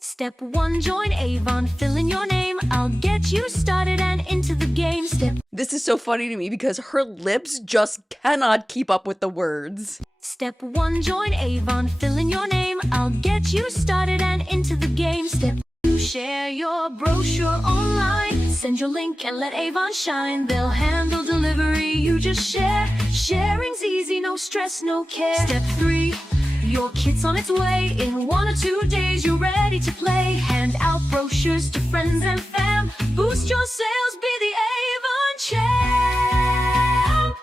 Step 1, join Avon, fill in your name. I'll get you started and into the game. This is so funny to me because her lips just cannot keep up with the words. Step 1, join Avon, fill in your name. I'll get you started and into the game. Step 2, share your brochure online. Send your link and let Avon shine. They'll handle delivery, you just share. Sharing's easy, no stress, no care. Step 3, your kit's on its way. In 1 or 2 days, you're ready to play. Hand out brochures to friends and fam. Boost your sales, be the Avon champ.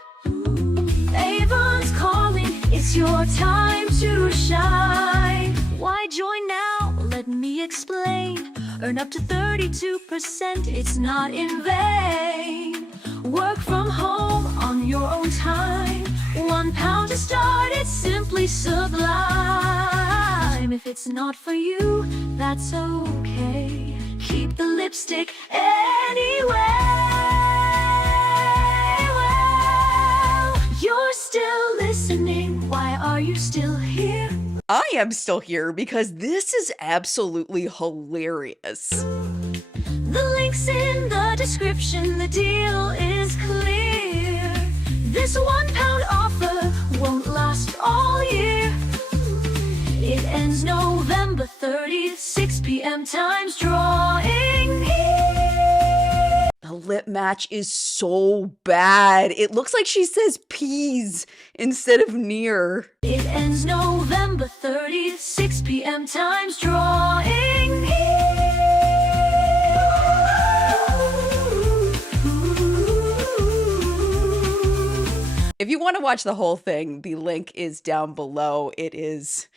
Avon's calling, it's your time to shine. Why join now? Let me explain. Earn up to 32%, it's not in vain. Work from home on your own time. £1 to start, it's simply sublime. If it's not for you, that's okay. Keep the lipstick anyway. Well, you're still listening. Why are you still here? I am still here because this is absolutely hilarious. The link's in the description, the deal is clear. This £1 offer won't last all year. It ends November 30th, 6 p.m. times drawing here. The lip match is so bad. It looks like she says peas instead of near. It ends November 30th, 6 p.m. times drawing here. If you want to watch the whole thing, the link is down below. It's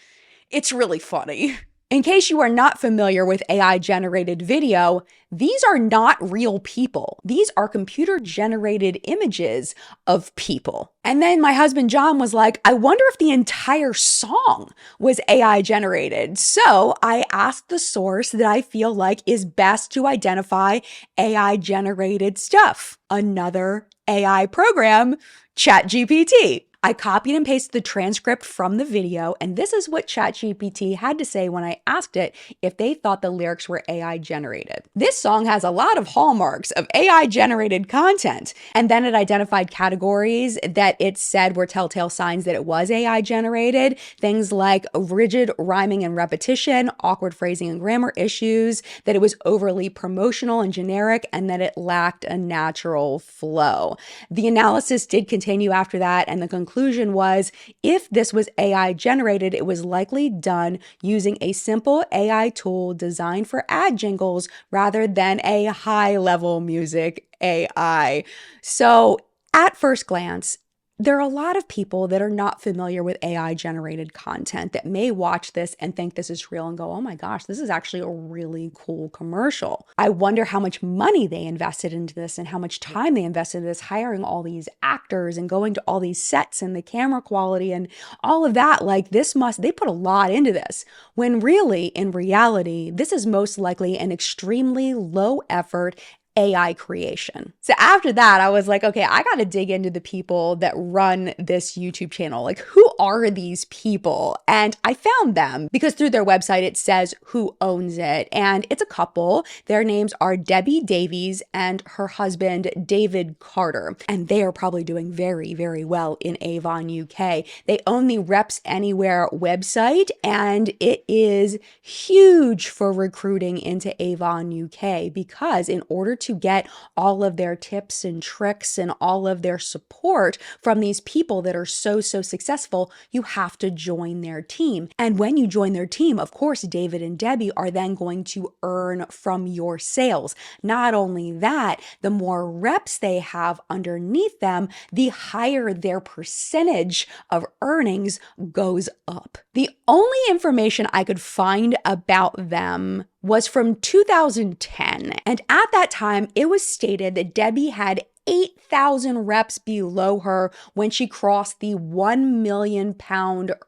really funny. In case you are not familiar with AI generated video, these are not real people. These are computer generated images of people. And then my husband John was like, I wonder if the entire song was AI generated. So I asked the source that I feel like is best to identify AI generated stuff. Another AI program, ChatGPT. I copied and pasted the transcript from the video, and this is what ChatGPT had to say when I asked it if they thought the lyrics were AI generated. This song has a lot of hallmarks of AI generated content, and then it identified categories that it said were telltale signs that it was AI generated, things like rigid rhyming and repetition, awkward phrasing and grammar issues, that it was overly promotional and generic, and that it lacked a natural flow. The analysis did continue after that, and the conclusion was if this was AI generated, it was likely done using a simple AI tool designed for ad jingles rather than a high-level music AI. So at first glance, there are a lot of people that are not familiar with AI generated content that may watch this and think this is real and go, oh my gosh, this is actually a really cool commercial. I wonder how much money they invested into this and how much time they invested in this, hiring all these actors and going to all these sets and the camera quality and all of that. Like they put a lot into this, when really, in reality, this is most likely an extremely low effort AI creation. So after that, I was like, okay, I got to dig into the people that run this YouTube channel. Like, who are these people? And I found them because through their website, it says who owns it. And it's a couple. Their names are Debbie Davies and her husband, David Carter. And they are probably doing very, very well in Avon, UK. They own the Reps Anywhere website, and it is huge for recruiting into Avon, UK, because in order to get all of their tips and tricks and all of their support from these people that are so successful, you have to join their team. And when you join their team, of course, David and Debbie are then going to earn from your sales. Not only that, the more reps they have underneath them, the higher their percentage of earnings goes up. The only information I could find about them was from 2010. And at that time, it was stated that Debbie had 8,000 reps below her when she crossed the £1 million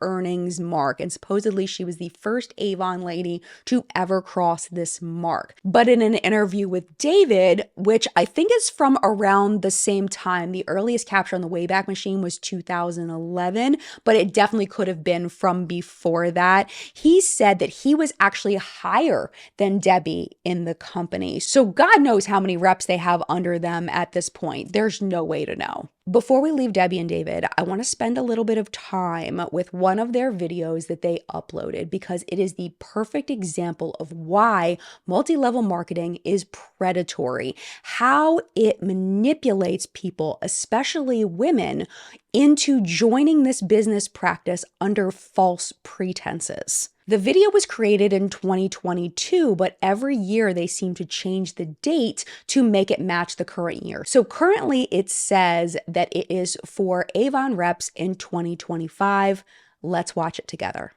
earnings mark. And supposedly she was the first Avon lady to ever cross this mark. But in an interview with David, which I think is from around the same time, the earliest capture on the Wayback Machine was 2011, but it definitely could have been from before that. He said that he was actually higher than Debbie in the company. So God knows how many reps they have under them at this point. There's no way to know. Before we leave Debbie and David, I want to spend a little bit of time with one of their videos that they uploaded because it is the perfect example of why multi-level marketing is predatory, how it manipulates people, especially women, into joining this business practice under false pretenses. The video was created in 2022, but every year they seem to change the date to make it match the current year. So currently it says that it is for Avon reps in 2025. Let's watch it together.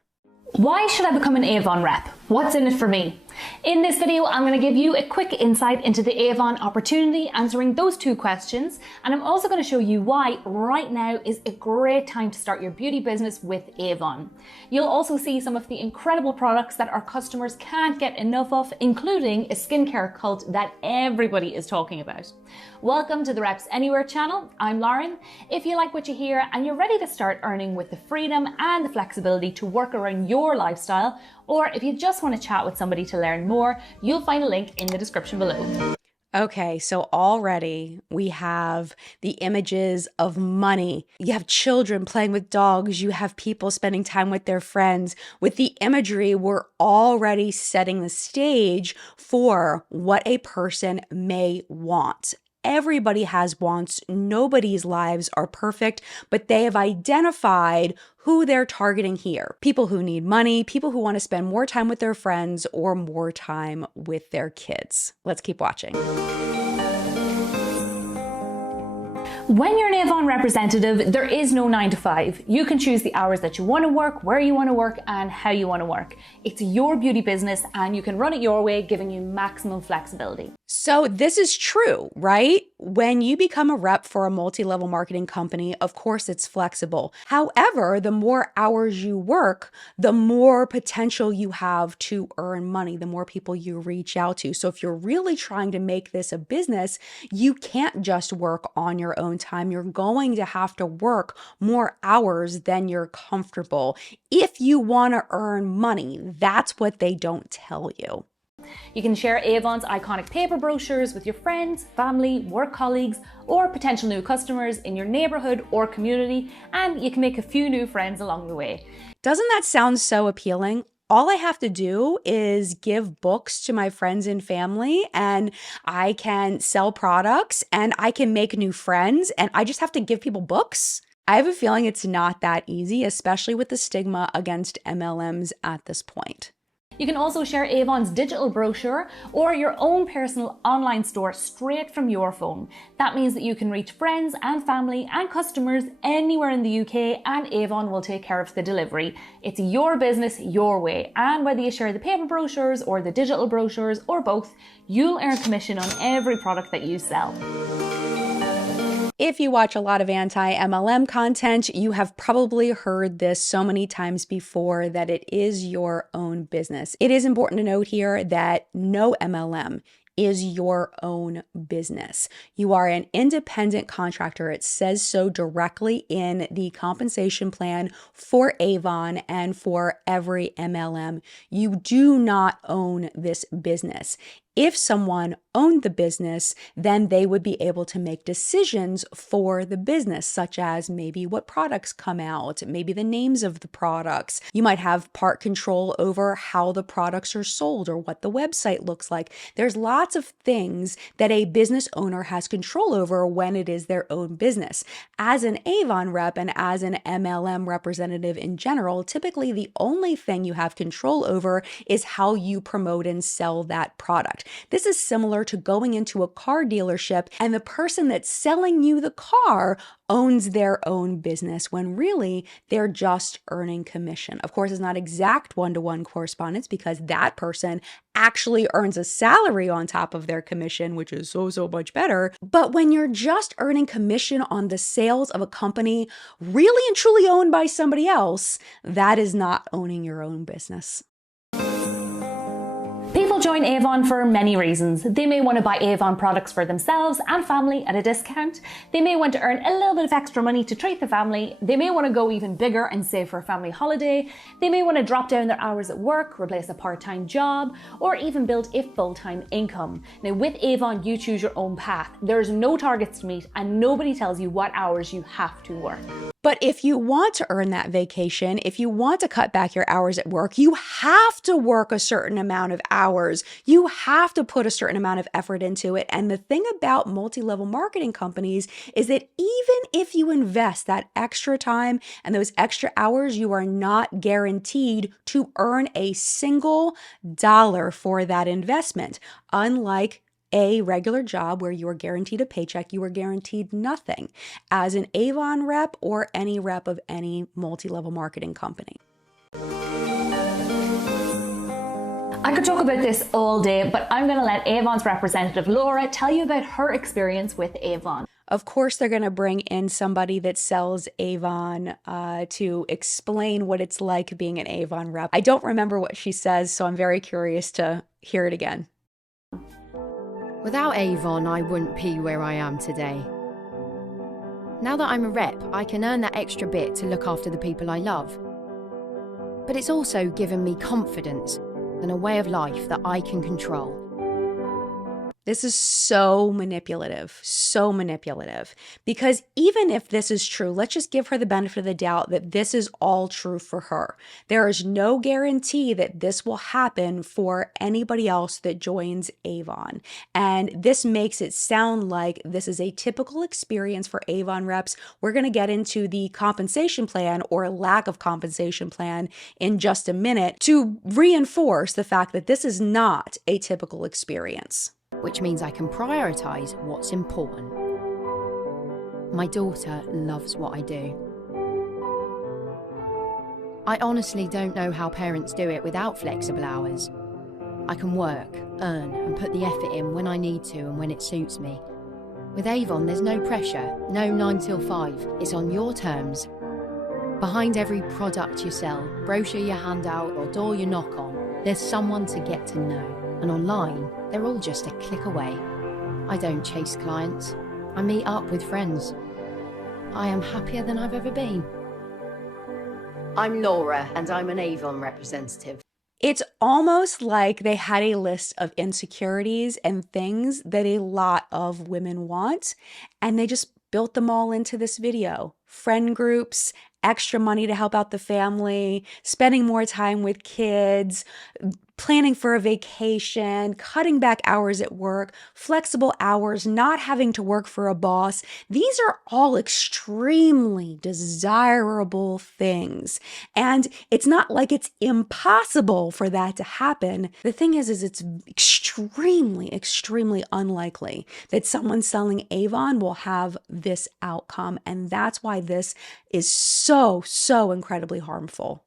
Why should I become an Avon rep? What's in it for me? In this video, I'm going to give you a quick insight into the Avon opportunity, answering those two questions. And I'm also going to show you why right now is a great time to start your beauty business with Avon. You'll also see some of the incredible products that our customers can't get enough of, including a skincare cult that everybody is talking about. Welcome to the Reps Anywhere channel. I'm Lauren. If you like what you hear and you're ready to start earning with the freedom and the flexibility to work around your lifestyle, or if you just want to chat with somebody to learn more, you'll find a link in the description below. Okay, so already we have the images of money. You have children playing with dogs. You have people spending time with their friends. With the imagery, we're already setting the stage for what a person may want. Everybody has wants. Nobody's lives are perfect, but they have identified who they're targeting here. People who need money, people who want to spend more time with their friends or more time with their kids. Let's keep watching. When you're an Avon representative, there is no 9 to 5. You can choose the hours that you want to work, where you want to work, and how you want to work. It's your beauty business and you can run it your way, giving you maximum flexibility. So this is true, right? When you become a rep for a multi-level marketing company, of course it's flexible. However, the more hours you work, the more potential you have to earn money, the more people you reach out to. So if you're really trying to make this a business, you can't just work on your own time. You're going to have to work more hours than you're comfortable. If you want to earn money, that's what they don't tell you. You can share Avon's iconic paper brochures with your friends, family, work colleagues, or potential new customers in your neighborhood or community, and you can make a few new friends along the way. Doesn't that sound so appealing? All I have to do is give books to my friends and family, and I can sell products, and I can make new friends, and I just have to give people books? I have a feeling it's not that easy, especially with the stigma against MLMs at this point. You can also share Avon's digital brochure or your own personal online store straight from your phone. That means that you can reach friends and family and customers anywhere in the UK, and Avon will take care of the delivery. It's your business, your way, and whether you share the paper brochures or the digital brochures or both, you'll earn commission on every product that you sell. If you watch a lot of anti-MLM content, you have probably heard this so many times before that it is your own business. It is important to note here that no MLM is your own business. You are an independent contractor. It says so directly in the compensation plan for Avon and for every MLM. You do not own this business. If someone owned the business, then they would be able to make decisions for the business, such as maybe what products come out, maybe the names of the products. You might have part control over how the products are sold or what the website looks like. There's lots of things that a business owner has control over when it is their own business. As an Avon rep and as an MLM representative in general, typically the only thing you have control over is how you promote and sell that product. This is similar to going into a car dealership and the person that's selling you the car owns their own business when really they're just earning commission. Of course, it's not exact one-to-one correspondence because that person actually earns a salary on top of their commission, which is so much better. But when you're just earning commission on the sales of a company really and truly owned by somebody else, that is not owning your own business. People join Avon for many reasons. They may want to buy Avon products for themselves and family at a discount. They may want to earn a little bit of extra money to treat the family. They may want to go even bigger and save for a family holiday. They may want to drop down their hours at work, replace a part-time job, or even build a full-time income. Now with Avon, you choose your own path. There's no targets to meet and nobody tells you what hours you have to work. But if you want to earn that vacation, if you want to cut back your hours at work, you have to work a certain amount of hours. You have to put a certain amount of effort into it. And the thing about multi-level marketing companies is that even if you invest that extra time and those extra hours, you are not guaranteed to earn a single dollar for that investment. Unlike a regular job where you are guaranteed a paycheck, you are guaranteed nothing as an Avon rep or any rep of any multi-level marketing company. I could talk about this all day, but I'm going to let Avon's representative Laura tell you about her experience with Avon. Of course, they're going to bring in somebody that sells Avon to explain what it's like being an Avon rep. I don't remember what she says, so I'm very curious to hear it again. Without Avon, I wouldn't be where I am today. Now that I'm a rep, I can earn that extra bit to look after the people I love. But it's also given me confidence and a way of life that I can control. This is so manipulative, because even if this is true, let's just give her the benefit of the doubt that this is all true for her. There is no guarantee that this will happen for anybody else that joins Avon. And this makes it sound like this is a typical experience for Avon reps. We're going to get into the compensation plan or lack of compensation plan in just a minute to reinforce the fact that this is not a typical experience. Which means I can prioritize what's important. My daughter loves what I do. I honestly don't know how parents do it without flexible hours. I can work, earn, and put the effort in when I need to and when it suits me. With Avon, there's no pressure, no 9 till 5. It's on your terms. Behind every product you sell, brochure you hand out, or door you knock on, there's someone to get to know. And online, they're all just a click away. I don't chase clients. I meet up with friends. I am happier than I've ever been. I'm Laura, and I'm an Avon representative. It's almost like they had a list of insecurities and things that a lot of women want, and they just built them all into this video. Friend groups, extra money to help out the family, spending more time with kids, planning for a vacation, cutting back hours at work, flexible hours, not having to work for a boss. These are all extremely desirable things. And it's not like it's impossible for that to happen. The thing is it's extremely, extremely unlikely that someone selling Avon will have this outcome. And that's why this is so, so incredibly harmful.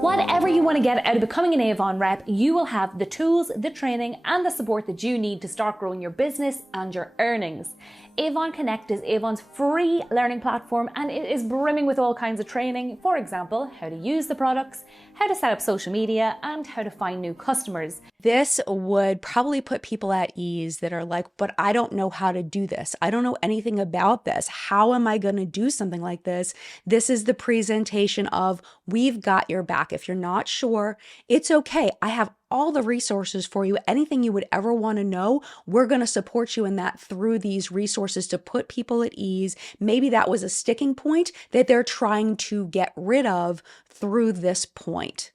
Whatever you want to get out of becoming an Avon rep, you will have the tools, the training, and the support that you need to start growing your business and your earnings. Avon Connect is Avon's free learning platform, and it is brimming with all kinds of training. For example, how to use the products, how to set up social media, and how to find new customers. This would probably put people at ease that are like, but I don't know how to do this. I don't know anything about this. How am I going to do something like this? This is the presentation of, we've got your back. If you're not sure, it's okay. I have all the resources for you. Anything you would ever want to know, we're going to support you in that through these resources to put people at ease. Maybe that was a sticking point that they're trying to get rid of through this point.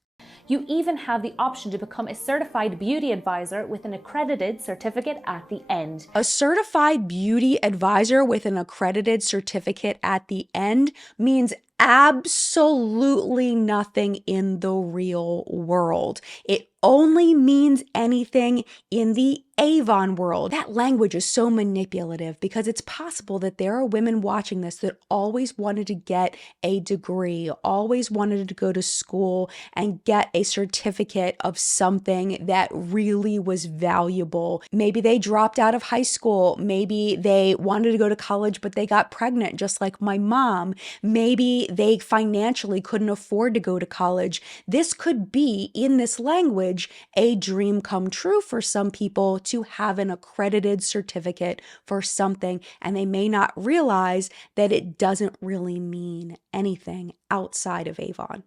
You even have the option to become a certified beauty advisor with an accredited certificate at the end. A certified beauty advisor with an accredited certificate at the end means absolutely nothing in the real world. It only means anything in the Avon world. That language is so manipulative because it's possible that there are women watching this that always wanted to get a degree, always wanted to go to school and get a certificate of something that really was valuable. Maybe they dropped out of high school. Maybe they wanted to go to college, but they got pregnant, just like my mom. Maybe they financially couldn't afford to go to college. This could be, in this language, a dream come true for some people to have an accredited certificate for something, and they may not realize that it doesn't really mean anything outside of Avon.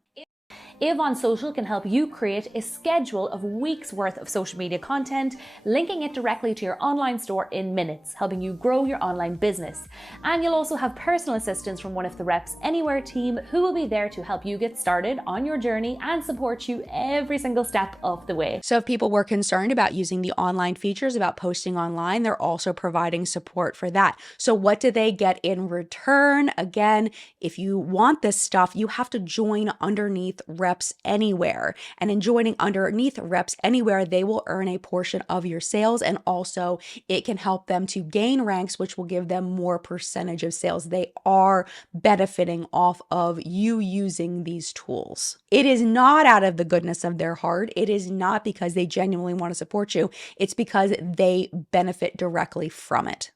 Avon Social can help you create a schedule of weeks worth of social media content, linking it directly to your online store in minutes, helping you grow your online business. And you'll also have personal assistance from one of the Reps Anywhere team who will be there to help you get started on your journey and support you every single step of the way. So if people were concerned about using the online features, about posting online, they're also providing support for that. So what do they get in return? Again, if you want this stuff, you have to join underneath Reps Anywhere. And in joining underneath Reps Anywhere, they will earn a portion of your sales, and also it can help them to gain ranks, which will give them more percentage of sales. They are benefiting off of you using these tools. It is not out of the goodness of their heart. It is not because they genuinely want to support you. It's because they benefit directly from it.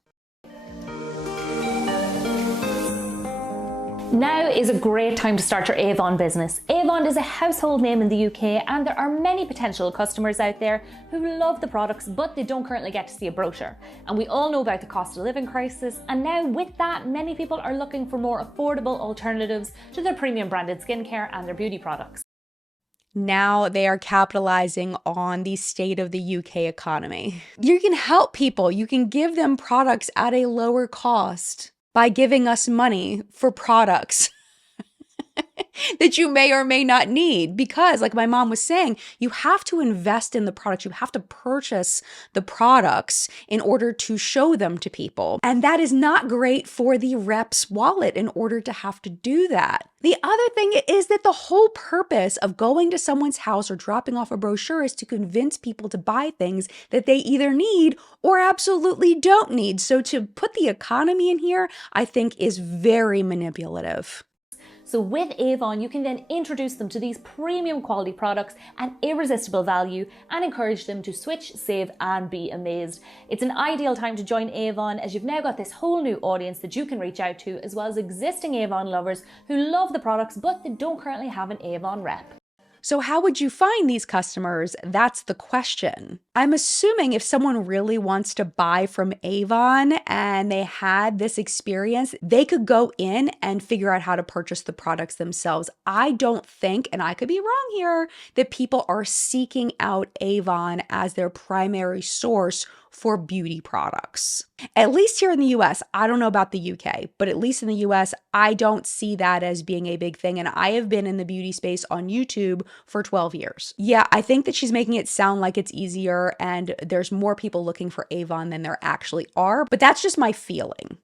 Now is a great time to start your Avon business. Avon is a household name in the UK, and there are many potential customers out there who love the products but they don't currently get to see a brochure. And we all know about the cost of living crisis, and now with that, many people are looking for more affordable alternatives to their premium branded skincare and their beauty products. Now they are capitalizing on the state of the UK economy. You can help people. You can give them products at a lower cost by giving us money for products. that you may or may not need, because like my mom was saying, you have to invest in the products. You have to purchase the products in order to show them to people. And that is not great for the rep's wallet in order to have to do that. The other thing is that the whole purpose of going to someone's house or dropping off a brochure is to convince people to buy things that they either need or absolutely don't need. So to put the economy in here, I think is very manipulative. So with Avon, you can then introduce them to these premium quality products at irresistible value and encourage them to switch, save, and be amazed. It's an ideal time to join Avon, as you've now got this whole new audience that you can reach out to, as well as existing Avon lovers who love the products but they don't currently have an Avon rep. So how would you find these customers? That's the question. I'm assuming if someone really wants to buy from Avon and they had this experience, they could go in and figure out how to purchase the products themselves. I don't think, and I could be wrong here, that people are seeking out Avon as their primary source for beauty products. At least here in the US, I don't know about the UK, but at least in the US, I don't see that as being a big thing. And I have been in the beauty space on YouTube for 12 years. Yeah, I think that she's making it sound like it's easier and there's more people looking for Avon than there actually are, but that's just my feeling.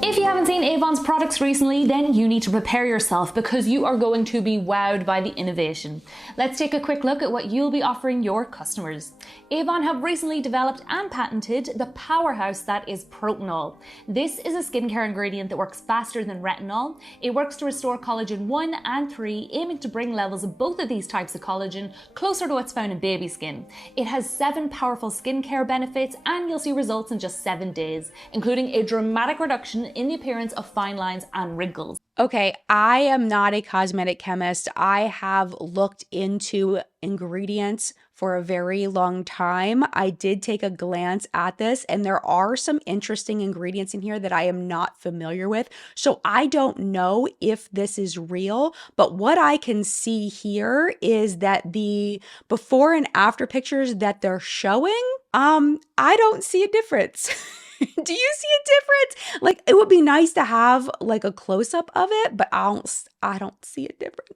If you haven't seen Avon's products recently, then you need to prepare yourself because you are going to be wowed by the innovation. Let's take a quick look at what you'll be offering your customers. Avon have recently developed and patented the powerhouse that is protanol. This is a skincare ingredient that works faster than retinol. It works to restore collagen 1 and 3, aiming to bring levels of both of these types of collagen closer to what's found in baby skin. It has 7 powerful skincare benefits and you'll see results in just 7 days, including a dramatic reduction in the appearance of fine lines and wrinkles. Okay, I am not a cosmetic chemist. I have looked into ingredients for a very long time. I did take a glance at this and there are some interesting ingredients in here that I am not familiar with. So I don't know if this is real, but what I can see here is that the before and after pictures that they're showing, I don't see a difference. Do you see a difference? Like, it would be nice to have like a close-up of it, but I don't see a difference.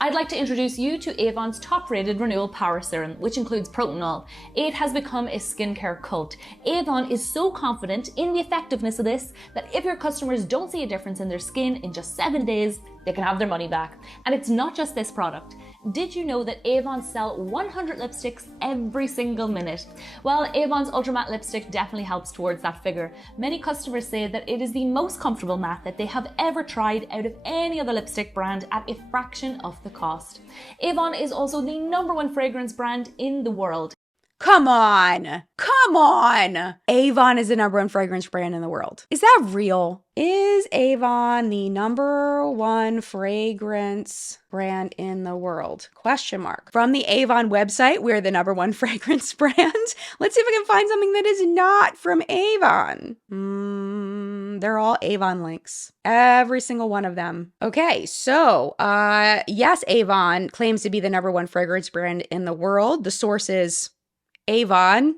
I'd like to introduce you to Avon's top-rated Renewal Power Serum, which includes protanol. It has become a skincare cult. Avon is so confident in the effectiveness of this that if your customers don't see a difference in their skin in just 7 days, they can have their money back. And it's not just this product. Did you know that Avon sell 100 lipsticks every single minute? Well, Avon's Ultra Matte lipstick definitely helps towards that figure. Many customers say that it is the most comfortable matte that they have ever tried out of any other lipstick brand at a fraction of the cost. Avon is also the #1 fragrance brand in the world. Come on. Come on. Avon is the #1 fragrance brand in the world. Is that real? Is Avon the #1 fragrance brand in the world? Question mark. From the Avon website, we're the #1 fragrance brand. Let's see if we can find something that is not from Avon. They're all Avon links. Every single one of them. Okay, so yes, Avon claims to be the #1 fragrance brand in the world. The source is Avon.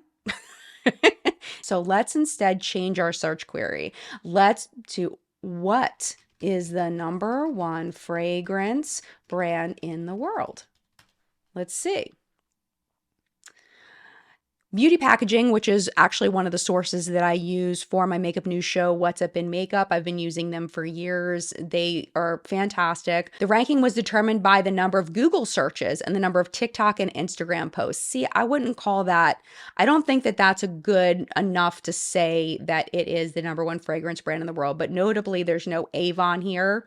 So let's instead change our search query. Let's do what is the #1 fragrance brand in the world? Let's see. Beauty Packaging, which is actually one of the sources that I use for my makeup news show, What's Up in Makeup. I've been using them for years. They are fantastic. The ranking was determined by the number of Google searches and the number of TikTok and Instagram posts. See, I wouldn't call that, I don't think that that's a good enough to say that it is the #1 fragrance brand in the world, but notably there's no Avon here.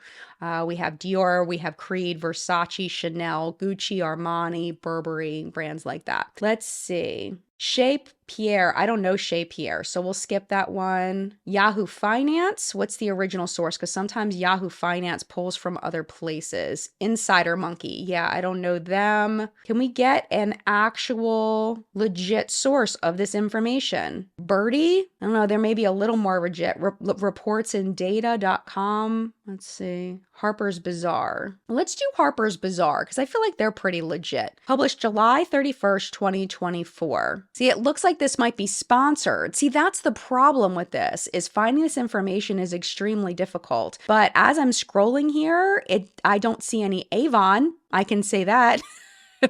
We have Dior, we have Creed, Versace, Chanel, Gucci, Armani, Burberry, brands like that. Let's see. Chez Pierre. I don't know Chez Pierre, so we'll skip that one. Yahoo Finance. What's the original source? Because sometimes Yahoo Finance pulls from other places. Insider Monkey. Yeah, I don't know them. Can we get an actual legit source of this information? Birdie? I don't know. There may be a little more legit. ReportsandData.com. Let's see. Harper's Bazaar. Let's do Harper's Bazaar because I feel like they're pretty legit. Published July 31st, 2024. See, it looks like like this might be sponsored. See, that's the problem with this, is finding this information is extremely difficult. But as I'm scrolling here, I don't see any Avon. I can say that.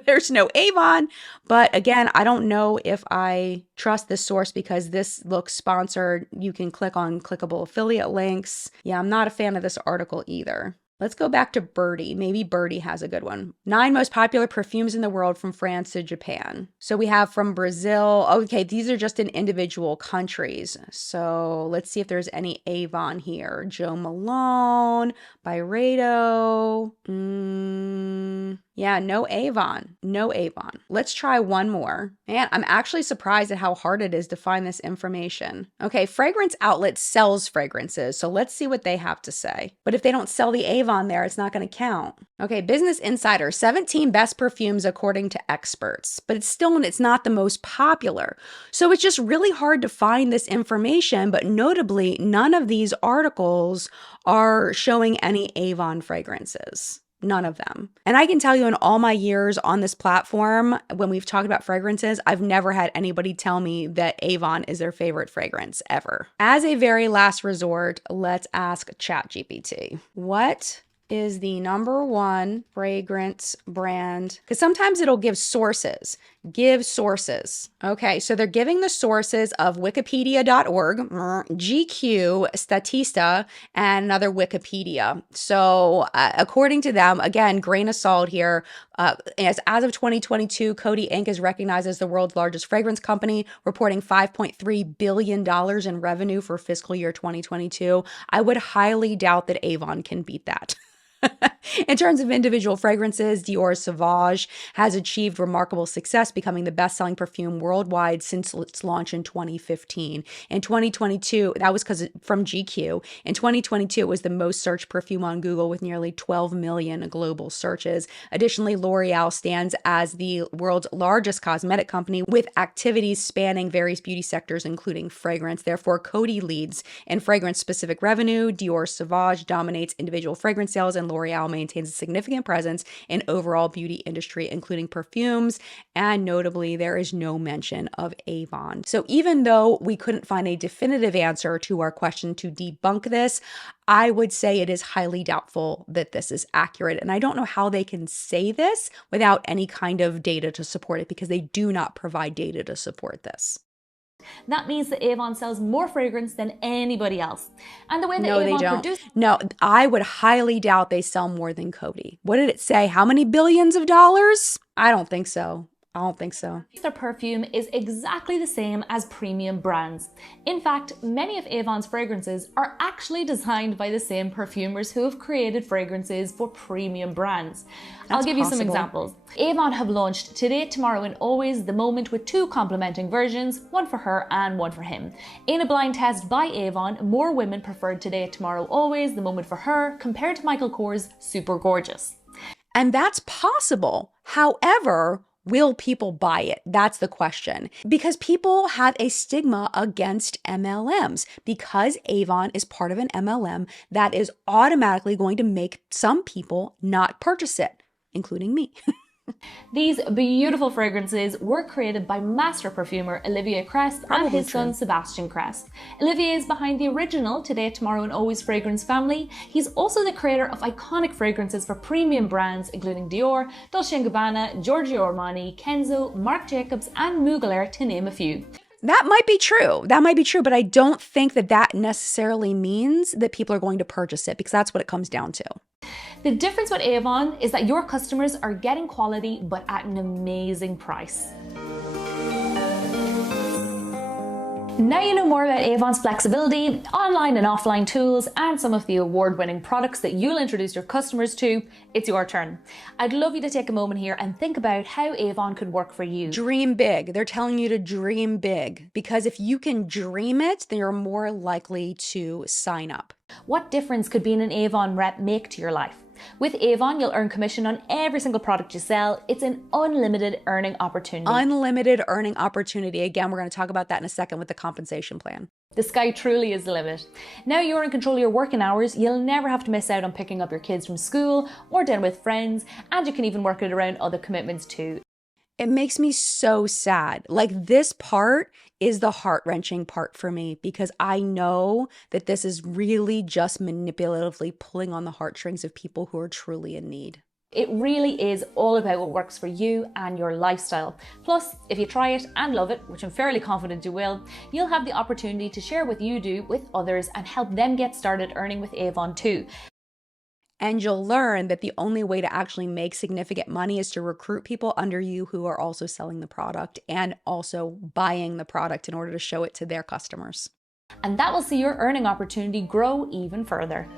There's no Avon. But again, I don't know if I trust this source because this looks sponsored. You can click on clickable affiliate links. Yeah, I'm not a fan of this article either. Let's go back to Birdie. Maybe Birdie has a good one. 9 most popular perfumes in the world from France to Japan. So we have from Brazil. Okay, these are just in individual countries. So let's see if there's any Avon here. Joe Malone, Byredo. Yeah, no Avon. No Avon. Let's try one more. Man, I'm actually surprised at how hard it is to find this information. Okay, Fragrance Outlet sells fragrances, so let's see what they have to say. But if they don't sell the Avon there, it's not going to count. Okay, Business Insider, 17 best perfumes according to experts. But it's not the most popular. So it's just really hard to find this information, but notably, none of these articles are showing any Avon fragrances. None of them. And I can tell you in all my years on this platform, when we've talked about fragrances, I've never had anybody tell me that Avon is their favorite fragrance ever. As a very last resort, let's ask ChatGPT. What is the #1 fragrance brand? Because sometimes it'll give sources. Give sources. Okay, so they're giving the sources of wikipedia.org, GQ, Statista, and another Wikipedia. So according to them, again, grain of salt here, as of 2022, Coty Inc. is recognized as the world's largest fragrance company, reporting $5.3 billion in revenue for fiscal year 2022. I would highly doubt that Avon can beat that. In terms of individual fragrances, Dior Sauvage has achieved remarkable success, becoming the best-selling perfume worldwide since its launch in 2015. In 2022, that was from GQ. In 2022, it was the most searched perfume on Google with nearly 12 million global searches. Additionally, L'Oreal stands as the world's largest cosmetic company with activities spanning various beauty sectors, including fragrance. Therefore, Coty leads in fragrance-specific revenue. Dior Sauvage dominates individual fragrance sales, and L'Oreal maintains a significant presence in overall beauty industry, including perfumes, and notably, there is no mention of Avon. So even though we couldn't find a definitive answer to our question to debunk this, I would say it is highly doubtful that this is accurate. And I don't know how they can say this without any kind of data to support it, because they do not provide data to support this. That means that Avon sells more fragrance than anybody else. And the way that Avon produces... No, I would highly doubt they sell more than Coty. What did it say? How many billions of dollars? I don't think so. I don't think so. Their perfume is exactly the same as premium brands. In fact, many of Avon's fragrances are actually designed by the same perfumers who have created fragrances for premium brands. I'll give you some examples. Avon have launched Today, Tomorrow and Always The Moment with 2 complementing versions, one for her and one for him. In a blind test by Avon, more women preferred Today, Tomorrow, Always The Moment for her compared to Michael Kors' Super Gorgeous. And that's possible. However, will people buy it? That's the question. Because people have a stigma against MLMs. Because Avon is part of an MLM, that is automatically going to make some people not purchase it, including me. These beautiful fragrances were created by master perfumer Olivier Crest and his son Sebastian Crest. Olivier is behind the original Today, Tomorrow and Always fragrance family. He's also the creator of iconic fragrances for premium brands including Dior, Dolce & Gabbana, Giorgio Armani, Kenzo, Marc Jacobs and Mugler, to name a few. That might be true. That might be true, but I don't think that that necessarily means that people are going to purchase it, because that's what it comes down to. The difference with Avon is that your customers are getting quality, but at an amazing price. Now you know more about Avon's flexibility, online and offline tools, and some of the award-winning products that you'll introduce your customers to. It's your turn. I'd love you to take a moment here and think about how Avon could work for you. Dream big. They're telling you to dream big, because if you can dream it, then you're more likely to sign up. What difference could being an Avon rep make to your life? With Avon, you'll earn commission on every single product you sell. It's an unlimited earning opportunity. Unlimited earning opportunity. Again, we're going to talk about that in a second with the compensation plan. The sky truly is the limit. Now you're in control of your working hours, you'll never have to miss out on picking up your kids from school or dinner with friends, and you can even work it around other commitments too. It makes me so sad. Like, this part is the heart-wrenching part for me because I know that this is really just manipulatively pulling on the heartstrings of people who are truly in need. It really is all about what works for you and your lifestyle. Plus, if you try it and love it, which I'm fairly confident you will, you'll have the opportunity to share what you do with others and help them get started earning with Avon too. And you'll learn that the only way to actually make significant money is to recruit people under you who are also selling the product and also buying the product in order to show it to their customers. And that will see your earning opportunity grow even further.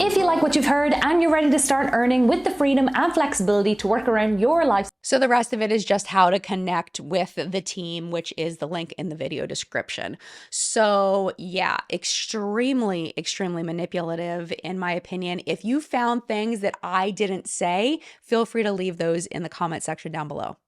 If you like what you've heard and you're ready to start earning with the freedom and flexibility to work around your life. So the rest of it is just how to connect with the team, which is the link in the video description. So yeah, extremely, extremely manipulative in my opinion. If you found things that I didn't say, feel free to leave those in the comment section down below.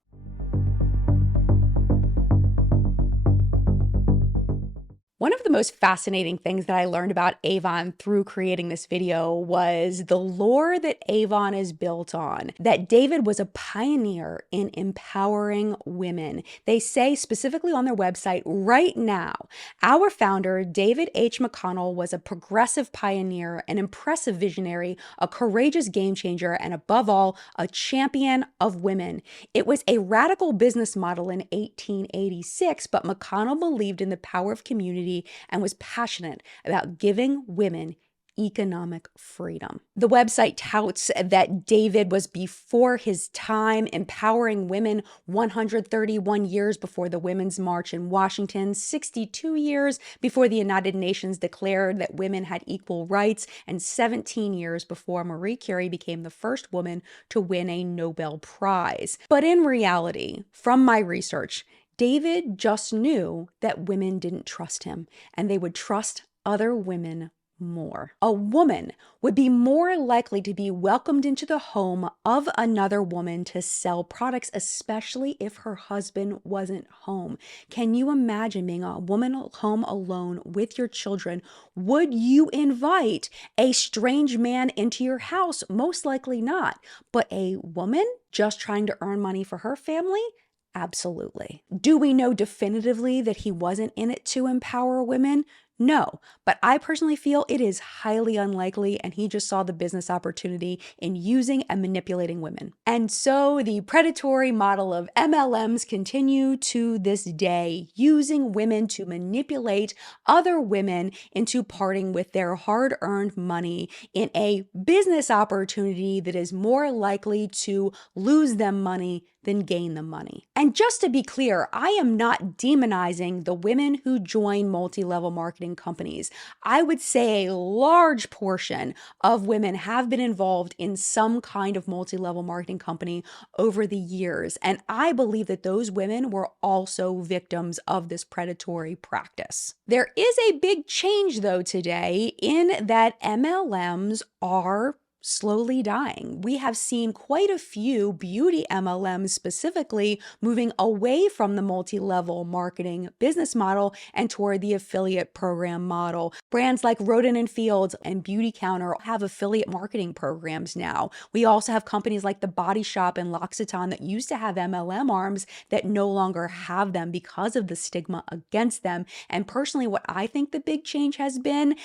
One of the most fascinating things that I learned about Avon through creating this video was the lore that Avon is built on, that David was a pioneer in empowering women. They say specifically on their website right now, our founder, David H. McConnell, was a progressive pioneer, an impressive visionary, a courageous game changer, and above all, a champion of women. It was a radical business model in 1886, but McConnell believed in the power of community and was passionate about giving women economic freedom. The website touts that David was before his time, empowering women 131 years before the Women's March in Washington, 62 years before the United Nations declared that women had equal rights, and 17 years before Marie Curie became the first woman to win a Nobel Prize. But in reality, from my research, David just knew that women didn't trust him, and they would trust other women more. A woman would be more likely to be welcomed into the home of another woman to sell products, especially if her husband wasn't home. Can you imagine being a woman home alone with your children? Would you invite a strange man into your house? Most likely not. But a woman just trying to earn money for her family? Absolutely. Do we know definitively that he wasn't in it to empower women? No, but I personally feel it is highly unlikely, and he just saw the business opportunity in using and manipulating women. And so the predatory model of MLMs continue to this day, using women to manipulate other women into parting with their hard-earned money in a business opportunity that is more likely to lose them money than gain them money. And just to be clear, I am not demonizing the women who join multi-level marketing companies. I would say a large portion of women have been involved in some kind of multi-level marketing company over the years. And I believe that those women were also victims of this predatory practice. There is a big change though today in that MLMs are slowly dying. We have seen quite a few beauty MLMs specifically moving away from the multi-level marketing business model and toward the affiliate program model. Brands like Roden & Fields and Beauty Counter have affiliate marketing programs now. We also have companies like The Body Shop and L'Occitane that used to have MLM arms that no longer have them because of the stigma against them. And personally, what I think the big change has been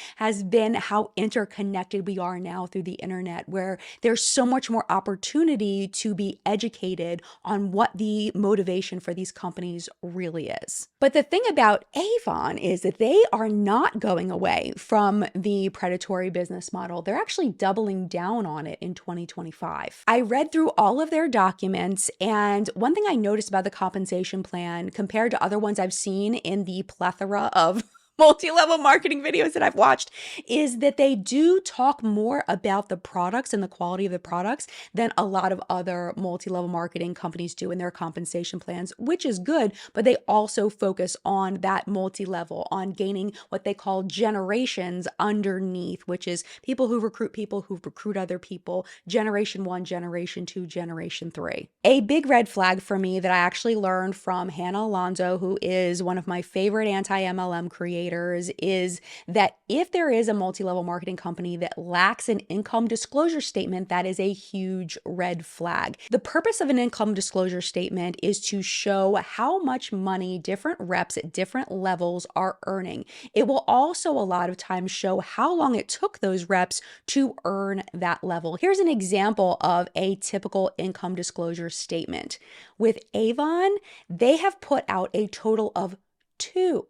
how interconnected we are now through the internet, where there's so much more opportunity to be educated on what the motivation for these companies really is. But the thing about Avon is that they are not going away from the predatory business model. They're actually doubling down on it in 2025. I read through all of their documents, and one thing I noticed about the compensation plan compared to other ones I've seen in the plethora of multi-level marketing videos that I've watched is that they do talk more about the products and the quality of the products than a lot of other multi-level marketing companies do in their compensation plans, which is good, but they also focus on that multi-level, on gaining what they call generations underneath, which is people who recruit other people, generation 1, generation 2, generation 3. A big red flag for me that I actually learned from Hannah Alonso, who is one of my favorite anti-MLM creators, indicators is that if there is a multi-level marketing company that lacks an income disclosure statement, that is a huge red flag. The purpose of an income disclosure statement is to show how much money different reps at different levels are earning. It will also a lot of times show how long it took those reps to earn that level. Here's an example of a typical income disclosure statement. With Avon, they have put out a total of two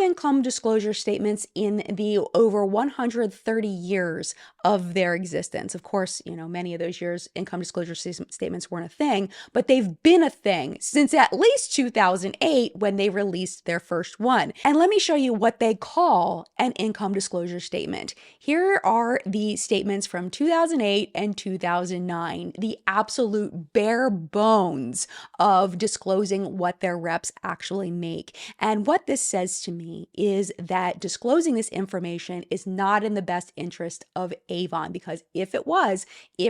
income disclosure statements in the over 130 years of their existence. Of course, many of those years income disclosure statements weren't a thing, but they've been a thing since at least 2008 when they released their first one. And let me show you what they call an income disclosure statement. Here are the statements from 2008 and 2009, the absolute bare bones of disclosing what their reps actually make. And what this says to me is that disclosing this information is not in the best interest of Avon, because if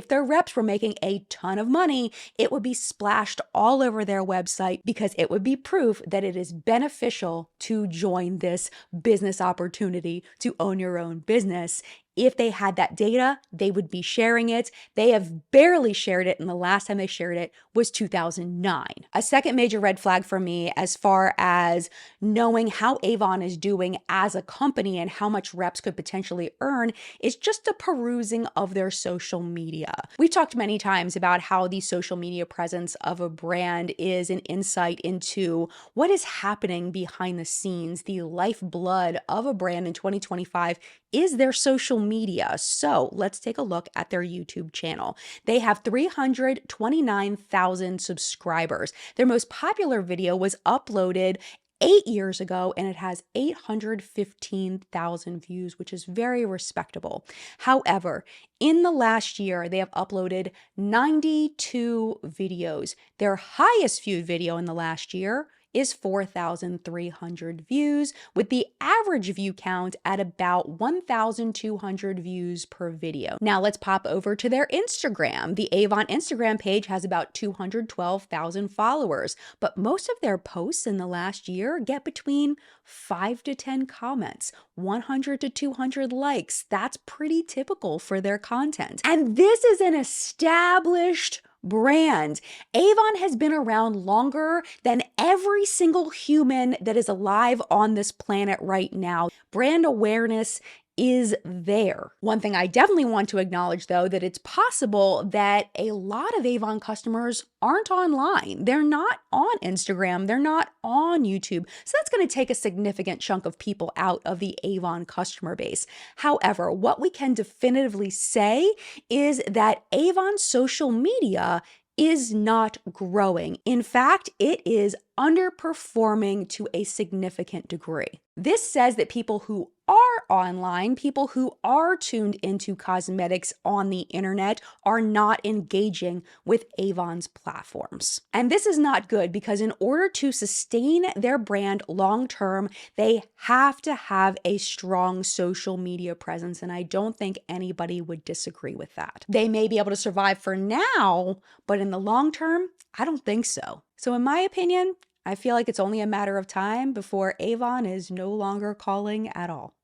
their reps were making a ton of money, it would be splashed all over their website because it would be proof that it is beneficial to join this business opportunity to own your own business. If they had that data, they would be sharing it. They have barely shared it, and the last time they shared it was 2009. A second major red flag for me as far as knowing how Avon is doing as a company and how much reps could potentially earn is just a perusing of their social media. We've talked many times about how the social media presence of a brand is an insight into what is happening behind the scenes. The lifeblood of a brand in 2025 is their social media. So let's take a look at their YouTube channel. They have 329,000 subscribers. Their most popular video was uploaded 8 years ago, and it has 815,000 views, which is very respectable. However, in the last year, they have uploaded 92 videos. Their highest viewed video in the last year is 4,300 views, with the average view count at about 1,200 views per video. Now let's pop over to their Instagram. The Avon Instagram page has about 212,000 followers, but most of their posts in the last year get between 5 to 10 comments, 100 to 200 likes. That's pretty typical for their content. And this is an established brand. Avon has been around longer than every single human that is alive on this planet right now. Brand awareness is there. One thing I definitely want to acknowledge, though, that it's possible that a lot of Avon customers aren't online. They're not on Instagram. They're not on YouTube. So that's going to take a significant chunk of people out of the Avon customer base. However, what we can definitively say is that Avon's social media is not growing. In fact, it is underperforming to a significant degree. This says that people who are online, people who are tuned into cosmetics on the internet, are not engaging with Avon's platforms. And this is not good, because in order to sustain their brand long term, they have to have a strong social media presence. And I don't think anybody would disagree with that. They may be able to survive for now, but in the long term, I don't think so. So in my opinion, I feel like it's only a matter of time before Avon is no longer calling at all.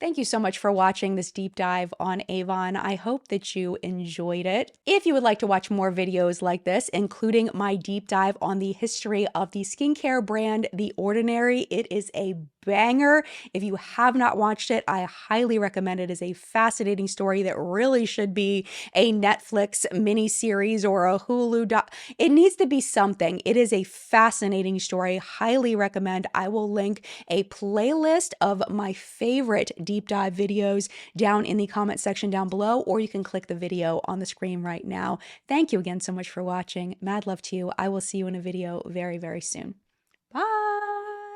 Thank you so much for watching this deep dive on Avon. I hope that you enjoyed it. If you would like to watch more videos like this, including my deep dive on the history of the skincare brand The Ordinary, it is a banger. If you have not watched it, I highly recommend it. It is a fascinating story that really should be a Netflix miniseries or a Hulu It needs to be something. It is a fascinating story. Highly recommend. I will link a playlist of my favorite deep dive videos down in the comment section down below, or you can click the video on the screen right now. Thank you again so much for watching. Mad love to you. I will see you in a video very, very soon. Bye.